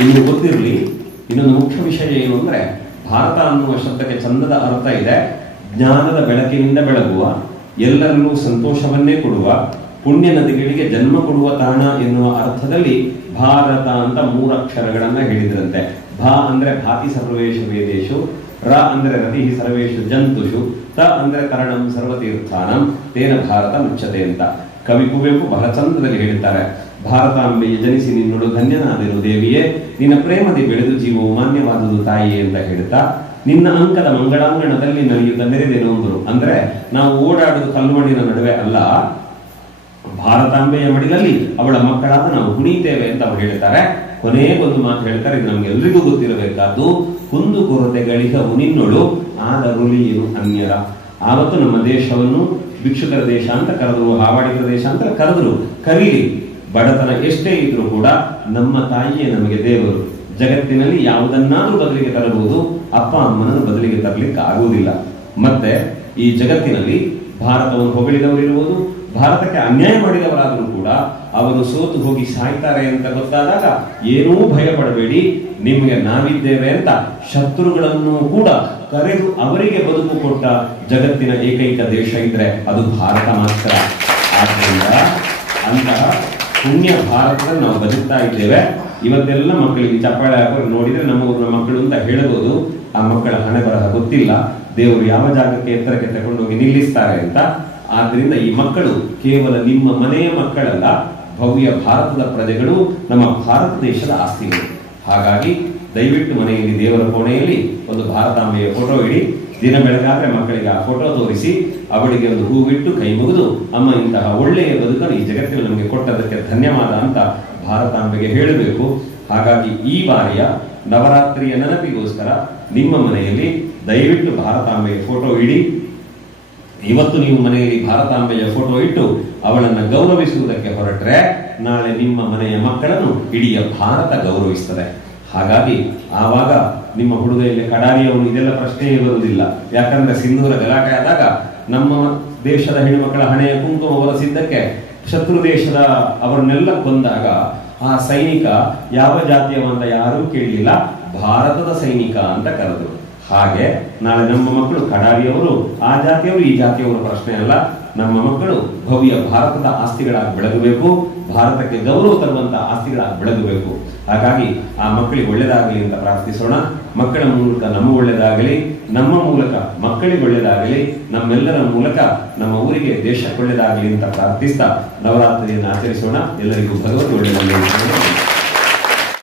ಇನ್ನು ಗೊತ್ತಿರಲಿ, ಇನ್ನೊಂದು ಮುಖ್ಯ ವಿಷಯ ಏನು ಅಂದ್ರೆ, ಭಾರತ ಅನ್ನುವ ಶಬ್ದಕ್ಕೆ ಚಂದದ ಅರ್ಥ ಇದೆ, ಜ್ಞಾನದ ಬೆಳಕಿನಿಂದ ಬೆಳಗುವ, ಎಲ್ಲರಲ್ಲೂ ಸಂತೋಷವನ್ನೇ ಕೊಡುವ, ಪುಣ್ಯ ನದಿಗಳಿಗೆ ಜನ್ಮ ಕೊಡುವ ತಾಣ ಎನ್ನುವ ಅರ್ಥದಲ್ಲಿ ಭಾರತ ಅಂತ 3 ಅಕ್ಷರಗಳನ್ನ ಹೇಳಿದ್ರಂತೆ. ಭಾ ಅಂದ್ರೆ ಭಾತಿ ಸರ್ವೇಶು ವೇದೇಶು, ರ ಅಂದ್ರೆ ರತಿ ಸರ್ವೇಶು ಜಂತುಷು, ತ ಅಂದ್ರೆ ಕರಣಂ ಸರ್ವತೀರ್ಥಾನಂ ತೇನ ಭಾರತ ಮುಚ್ಚತೆ ಅಂತ ಕವಿ ಕುವೆಂಪು ಬಹಳ ಚಂದದಲ್ಲಿ ಹೇಳ್ತಾರೆ. ಭಾರತಾಂಬೆಯ ಜನಿಸಿ ನಿನ್ನೊಡು ಧನ್ಯನಾದಿರು ದೇವಿಯೇ, ನಿನ್ನ ಪ್ರೇಮದಿ ಬೆಳೆದು ಜೀವವು ಮಾನ್ಯವಾದುದು ತಾಯಿಯೇ ಅಂತ ಹೇಳ್ತಾ, ನಿನ್ನ ಅಂಕದ ಮಂಗಳಾಂಗಣದಲ್ಲಿ ನಡೆಯುತ್ತ ಮೆರೆದೇನು ಅಂದರು. ಅಂದ್ರೆ ನಾವು ಓಡಾಡುವುದು ಕಲ್ಲುಮಣ್ಣಿನ ನಡುವೆ ಅಲ್ಲ, ಭಾರತಾಂಬೆಯ ಮಡಿಲಲ್ಲಿ ಅವಳ ಮಕ್ಕಳಾದ ನಾವು ಕುಣಿತೇವೆ ಅಂತ ಅವರು ಹೇಳ್ತಾರೆ. ಕೊನೆಗೊಂದು ಮಾತು ಹೇಳ್ತಾರೆ, ಇದು ನಮ್ಗೆಲ್ರಿಗೂ ಗೊತ್ತಿರಬೇಕಾದ್ದು, ಕುಂದು ಕೊರತೆಗಳಿಗವು ನಿನ್ನೊಳು ಆದರುಲಿಯು ಅನ್ಯರ. ಆವತ್ತು ನಮ್ಮ ದೇಶವನ್ನು ಭಿಕ್ಷುಕರ ದೇಶ ಅಂತ ಕರೆದ್ರು, ಹಾವಾಡಿ ಪ್ರದೇಶ ಅಂತ ಕರೆದ್ರು, ಕರೀಲಿ. ಬಡತನ ಎಷ್ಟೇ ಇದ್ರೂ ಕೂಡ ನಮ್ಮ ತಾಯಿಯೇ ನಮಗೆ ದೇವರು. ಜಗತ್ತಿನಲ್ಲಿ ಯಾವುದನ್ನಾದ್ರೂ ಬದಲಿಗೆ ತರಬಹುದು, ಅಪ್ಪ ಅಮ್ಮನನ್ನು ಬದಲಿಗೆ ತರಲಿಕ್ಕೆ ಆಗುವುದಿಲ್ಲ. ಮತ್ತೆ ಈ ಜಗತ್ತಿನಲ್ಲಿ ಭಾರತವನ್ನು ಹೊಗಳಿದವರು ಇರುವುದು, ಭಾರತಕ್ಕೆ ಅನ್ಯಾಯ ಮಾಡಿದವರಾದರೂ ಕೂಡ ಅವರು ಸೋತು ಹೋಗಿ ಸಾಯ್ತಾರೆ ಅಂತ ಗೊತ್ತಾದಾಗ ಏನೂ ಭಯ ಪಡಬೇಡಿ, ನಿಮಗೆ ನಾವಿದ್ದೇವೆ ಅಂತ ಶತ್ರುಗಳನ್ನು ಕೂಡ ಕರೆದು ಅವರಿಗೆ ಬದುಕು ಕೊಟ್ಟ ಜಗತ್ತಿನ ಏಕೈಕ ದೇಶ ಇದ್ರೆ ಅದು ಭಾರತ ಮಾತ್ರ. ಆದ್ದರಿಂದ ಅಂತಹ ಪುಣ್ಯ ಭಾರತದಲ್ಲಿ ನಾವು ಬದುಕ್ತಾ ಇದ್ದೇವೆ. ಇವತ್ತೆಲ್ಲ ಮಕ್ಕಳಿಗೆ ಚಪ್ಪಾಳೆ ಹಾಕೋರು ನೋಡಿದ್ರೆ ನಮ್ಮೂರಿನ ಮಕ್ಕಳು ಅಂತ ಹೇಳಬಹುದು. ಆ ಮಕ್ಕಳ ಹಣೆ ಬರಹ ಗೊತ್ತಿಲ್ಲ, ದೇವರು ಯಾವ ಜಾಗಕ್ಕೆ ಎತ್ತರಕ್ಕೆ ತಗೊಂಡೋಗಿ ನಿಲ್ಲಿಸ್ತಾರೆ ಅಂತ. ಆದ್ರಿಂದ ಈ ಮಕ್ಕಳು ಕೇವಲ ನಿಮ್ಮ ಮನೆಯ ಮಕ್ಕಳಲ್ಲ, ಭವ್ಯ ಭಾರತದ ಪ್ರಜೆಗಳು, ನಮ್ಮ ಭಾರತ ದೇಶದ ಆಸ್ತಿಗಳು. ಹಾಗಾಗಿ ದಯವಿಟ್ಟು ಮನೆಯಲ್ಲಿ ದೇವರ ಕೋಣೆಯಲ್ಲಿ ಒಂದು ಭಾರತಾಂಬೆಯ ಫೋಟೋ ಇಡಿ. ದಿನ ಬೆಳಗಾದ್ರೆ ಮಕ್ಕಳಿಗೆ ಆ ಫೋಟೋ ತೋರಿಸಿ ಅವಳಿಗೆ ಒಂದು ಹೂವಿಟ್ಟು ಕೈ ಮುಗಿದು, ಅಮ್ಮ ಇಂತಹ ಒಳ್ಳೆಯ ಬದುಕನ್ನು ಈ ಜಗತ್ತಿನಲ್ಲಿ ನಮಗೆ ಕೊಟ್ಟದಕ್ಕೆ ಧನ್ಯವಾದ ಅಂತ ಭಾರತಾಂಬೆಗೆ ಹೇಳಬೇಕು. ಹಾಗಾಗಿ ಈ ಬಾರಿಯ ನವರಾತ್ರಿಯ ನೆನಪಿಗೋಸ್ಕರ ನಿಮ್ಮ ಮನೆಯಲ್ಲಿ ದಯವಿಟ್ಟು ಭಾರತಾಂಬೆಯ ಫೋಟೋ ಇಡಿ. ಇವತ್ತು ನೀವು ಮನೆಯಲ್ಲಿ ಭಾರತಾಂಬೆಯ ಫೋಟೋ ಇಟ್ಟು ಅವಳನ್ನು ಗೌರವಿಸುವುದಕ್ಕೆ ಹೊರಟ್ರೆ ನಾಳೆ ನಿಮ್ಮ ಮನೆಯ ಮಕ್ಕಳನ್ನು ಇಡೀ ಭಾರತ ಗೌರವಿಸ್ತದೆ. ಹಾಗಾಗಿ ಆವಾಗ ನಿಮ್ಮ ಹುಡುಗರಲ್ಲಿ ಕಡಾರಿಯವನು ಇದೆಲ್ಲ ಪ್ರಶ್ನೆಯೇ ಬರುವುದಿಲ್ಲ. ಯಾಕಂದ್ರೆ ಸಿಂಧೂರ ಗಲಾಟೆ ಆದಾಗ ನಮ್ಮ ದೇಶದ ಹೆಣ್ಣುಮಕ್ಕಳ ಹಣೆಯ ಕುಂಕುಮ ಒಲಿಸಿದ್ದಕ್ಕೆ ಶತ್ರು ದೇಶದ ಅವರನ್ನೆಲ್ಲ ಕೊಂದಾಗ ಆ ಸೈನಿಕ ಯಾವ ಜಾತಿಯವಂತ ಯಾರೂ ಕೇಳಲಿಲ್ಲ, ಭಾರತದ ಸೈನಿಕ ಅಂತ ಕರೆದ್ರು. ಹಾಗೆ ನಾಳೆ ನಮ್ಮ ಮಕ್ಕಳು ಕಡಾರಿಯವರು ಆ ಜಾತಿಯವರು ಈ ಜಾತಿಯವರು ಪ್ರಶ್ನೆ ಅಲ್ಲ, ನಮ್ಮ ಮಕ್ಕಳು ಭವ್ಯ ಭಾರತದ ಆಸ್ತಿಗಳಾಗಿ ಬೆಳಗಬೇಕು, ಭಾರತಕ್ಕೆ ಗೌರವ ತರುವಂತಹ ಆಸ್ತಿಗಳಾಗಿ ಬೆಳಗಬೇಕು. ಹಾಗಾಗಿ ಆ ಮಕ್ಕಳಿಗೆ ಒಳ್ಳೆದಾಗಲಿ ಅಂತ ಪ್ರಾರ್ಥಿಸೋಣ. ಮಕ್ಕಳ ಮೂಲಕ ನಮ್ಮ ಒಳ್ಳೆದಾಗಲಿ, ನಮ್ಮ ಮೂಲಕ ಮಕ್ಕಳಿಗೆ ಒಳ್ಳೆದಾಗಲಿ, ನಮ್ಮೆಲ್ಲರ ಮೂಲಕ ನಮ್ಮ ಊರಿಗೆ ದೇಶಕ್ಕೆ ಒಳ್ಳೆದಾಗಲಿ ಅಂತ ಪ್ರಾರ್ಥಿಸ್ತಾ ನವರಾತ್ರಿಯನ್ನು ಆಚರಿಸೋಣ. ಎಲ್ಲರಿಗೂ ಭಗವತಿ ಒಳ್ಳೆಯದಾಗಲಿ.